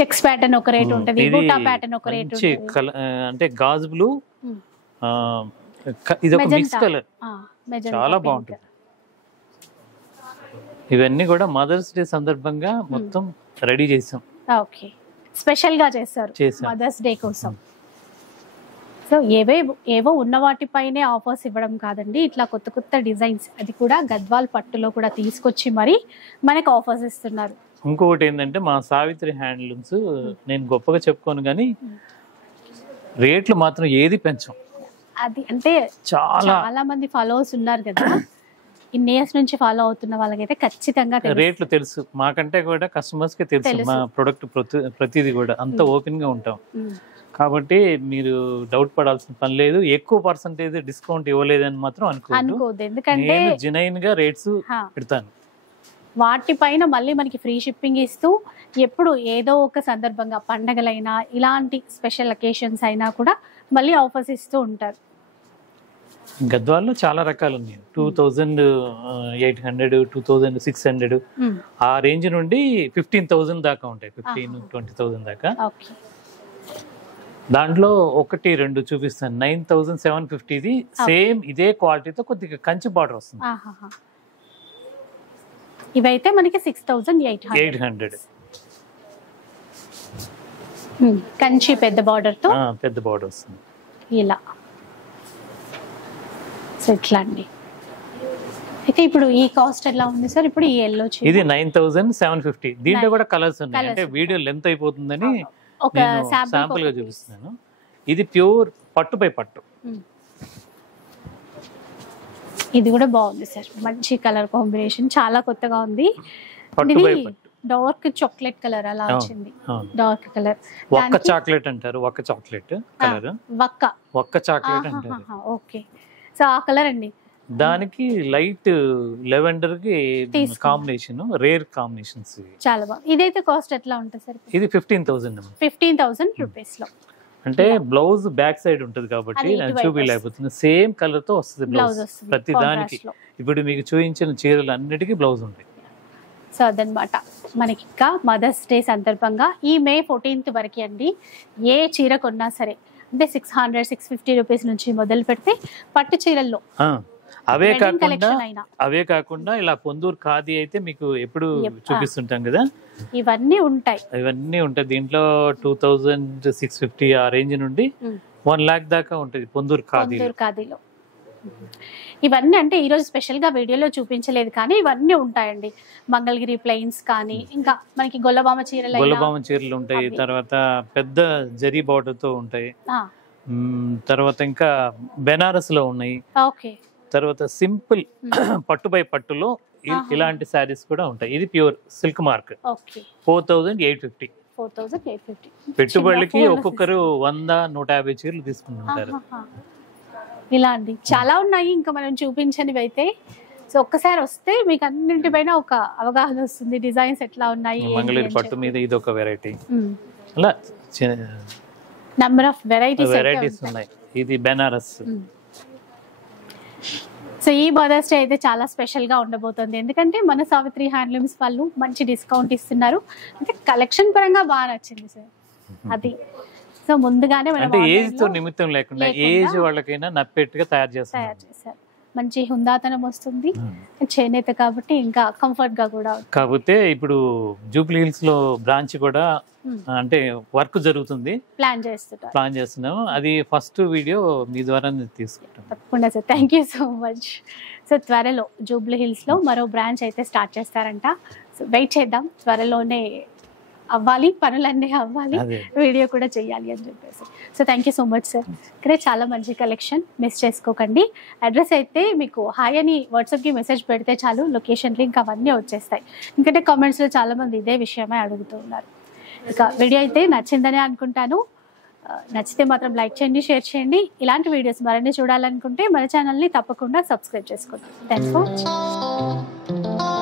చెక్స్ ప్యాటర్న్ ఒక రేట్ ఉంటుంది, బూటా ప్యాటర్న్ ఒక రేట్ ఉంటుంది. అంటే గాజు బ్లూ, ఇది ఒక మిక్స్ కలర్, చాలా బాగుంటుంది. ఇవన్నీ కూడా మదర్స్ డే సందర్భంగా మొత్తం రెడీ చేసాం. ఓకే, స్పెషల్ గా చేస్తారు మదర్స్ డే కోసం. సో ఏవో ఉన్న వాటిపైనే ఆఫర్స్ ఇవ్వడం కాదండి, ఇట్లా కొత్త కొత్త డిజైన్స్, అది కూడా గద్వాల్ పట్టులో కూడా తీసుకొచ్చి మరి మనకు ఆఫర్స్ ఇస్తున్నారు. ఇంకొకటి ఏంటంటే మా సావిత్రి హ్యాండ్లూమ్స్ నేను గొప్పగా చెప్పుకోను కానీ రేట్లు మాత్రం ఏది పెంచం. అది అంటే చాలా మంది ఫాలోవర్స్ ఉన్నారు కదా, ఇన్ని ఇయర్స్ నుంచి ఫాలో అవుతున్న వాళ్ళకైతే ఖచ్చితంగా రేట్లు తెలుసు. మాకంటే కూడా కస్టమర్స్ కి తెలుసు మా ప్రొడక్ట్ ప్రతిదీ కూడా అంత ఓపెన్ గా ఉంటాం. కాబట్టి మీరు డౌట్ పడాల్సిన పని లేదు. ఎక్కువ పర్సెంటేజ్ డిస్కౌంట్ ఇవ్వలేదని మాత్రం అనుకోవద్దు, ఎందుకంటే జెన్యూన్ గా రేట్స్ పెడతాను. వాటిపైన మళ్ళీ మనకి ఫ్రీ షిప్పింగ్ ఇస్తూ ఎప్పుడు ఏదో ఒక సందర్భంగా పండగలైనా ఇలాంటి స్పెషల్ అకేషన్స్ అయినా కూడా మళ్ళీ ఆఫర్స్ ఇస్తూ ఉంటారు. గద్వాల్లో చాలా రకాలు ఉన్నాయి, 2800, 2600 ఆ రేంజ్ నుండి 15,000 దాకా ఉంటాయి, 15-20,000 దాకా. దాంట్లో 1-2 చూపిస్తాను. 9,750 సేమ్ ఇదే క్వాలిటీతో కొద్దిగా కంచి బార్డర్ వస్తుంది. ఇవైతే మనకి 6,800 కంచి పెద్ద బార్డర్ తో వస్తుంది ఇలా. సో ఇట్లా అండి. అయితే ఇప్పుడు ఈ కాస్ట్ ఎలా ఉంది సార్? ఇప్పుడు ఈ ఎల్లో ఇది 9,750. దీంట్లో కూడా కలర్స్ ఉన్నాయి, అంటే వీడియో లెంత్ అయిపోతుందని ఒక శాంపుల్ గా చూపిస్తున్నాను. ఇది ప్యూర్ పట్టు బై పట్టు. ఇది కూడా బాగుంది సార్, మంచి కలర్ కాంబినేషన్, చాలా కొత్తగా ఉంది. డార్క్ చాక్లెట్ కలర్ అలా వచ్చింది, డార్క్ కలర్. ఒక్క చాక్లెట్ అంటారు, ఒక్క చాక్లెట్ కలర్, ఒక్క చాక్లెట్ అంటారు. ఓకే, సో ఆ కలర్ అండి. దానికి లైట్ లెవెండర్ కి కాంబినేషన్, రేర్ కాంబినేషన్స్ చాలా బాగుంది. ఇదైతే కాస్ట్ ఎట్లా ఉంటుంది సార్? ఇది 15,000 రూపీస్ లో. అంటే బ్లౌజ్ బ్యాక్ సైడ్ ఉంటుంది కాబట్టి చూపించలేకపోతుంది, సేమ్ కలర్ తో వస్తుంది బ్లౌజ్ ప్రతి దానికి. ఇప్పుడు మీకు చూపించిన చీరలు అన్నిటికీ బ్లౌజ్ ఉంటాయి. సో అదనమాట మనకి ఇంకా మదర్స్ డే సందర్భంగా ఈ May 14th వరకు అండి, ఏ చీర కొన్నా సరే అంటే 600-650 రూపీస్ నుంచి మొదలు పెడితే పట్టు చీరల్లో అవే కాకుండా ఇలా పొందూరు ఖాదీ అయితే మీకు ఎప్పుడు చూపిస్తుంటాం కదా, ఇవన్నీ ఉంటాయి. దీంట్లో 2,650 ఆ రేంజ్ నుండి 1 lakh దాకా ఉంటుంది పొందూరు ఖాదీలో. ఇవన్నీ అంటే ఈ రోజు స్పెషల్ గా వీడియోలో చూపించలేదు కానీ ఇవన్నీ ఉంటాయండి. మంగళగిరి ప్లెయిన్స్ కానీ, ఇంకా మనకి గొల్లబామ చీరలు ఉంటాయి, తర్వాత పెద్ద జరీ బార్డర్ తో ఉంటాయి, తర్వాత ఇంకా బెనారస్ లో ఉన్నాయి, తర్వాత సింపుల్ పట్టు బై పట్టులో ఇలాంటి శారీస్ కూడా ఉంటాయి. ఇది ప్యూర్ సిల్క్ మార్క్, 4,850. పెట్టుబడికి ఒక్కొక్కరు 100-150 చీరలు తీసుకుంటుంటారు. ఇలా అండి చాలా ఉన్నాయి ఇంకా మనం చూపించనివి అయితే. సో ఒక్కసారి వస్తే మీకు అన్నింటిపైన ఒక అవగాహన వస్తుంది, డిజైన్స్ ఎట్లా ఉన్నాయి. మంగళగిరి పట్టు మీద ఇది ఒక వెరైటీ, అలా నంబర్ ఆఫ్ వెరైటీస్ ఉన్నాయి. ఇది బెనారస్. సో ఈ మదర్స్ డే అయితే చాలా స్పెషల్ గా ఉండబోతుంది, ఎందుకంటే మన సావిత్రి హ్యాండ్లూమ్స్ వాళ్ళు మంచి డిస్కౌంట్ ఇస్తున్నారు. అంటే కలెక్షన్ పరంగా బాగా నచ్చింది సార్ అది. సో ముందుగానే ఏజ్ తో నిమిత్తం లేకుండా ఏజ్ వాళ్ళకైనా నప్పేట్టుగా తయారు చేస్తారు. మంచి హుందాతనం వస్తుంది, చేనేత కాబట్టి ఇంకా కంఫర్ట్ గా కూడా. కాకపోతే ఇప్పుడు జూబ్లీ హిల్స్ లో బ్రాంచ్ కూడా అంటే వర్క్ జరుగుతుంది, ప్లాన్ చేస్తున్నాము. అది ఫస్ట్ వీడియో మీ ద్వారా తీసుకుంటాం. తప్పకుండా sir, thank you so much. So త్వరలో జూబ్లీ హిల్స్ లో మరో బ్రాంచ్ అయితే స్టార్ట్ చేస్తారంట. సో వెయిట్ చేద్దాం, త్వరలోనే అవ్వాలి, పనులన్నీ అవ్వాలి, వీడియో కూడా చేయాలి అని చెప్పేసి. So thank you so much sir. ఇక్కడే చాలా మంచి కలెక్షన్, మిస్ చేసుకోకండి. అడ్రస్ అయితే మీకు హాయ్ అని వాట్సాప్కి మెసేజ్ పెడితే చాలు, లొకేషన్ లింక్ అవన్నీ వచ్చేస్తాయి. ఎందుకంటే కామెంట్స్లో చాలా మంది ఇదే విషయమే అడుగుతూ ఉన్నారు. ఇక వీడియో అయితే నచ్చిందని అనుకుంటాను. నచ్చితే మాత్రం లైక్ చేయండి, షేర్ చేయండి. ఇలాంటి వీడియోస్ మరిన్ని చూడాలనుకుంటే మన ఛానల్ని తప్పకుండా సబ్స్క్రైబ్ చేసుకోండి. Thanks for watching.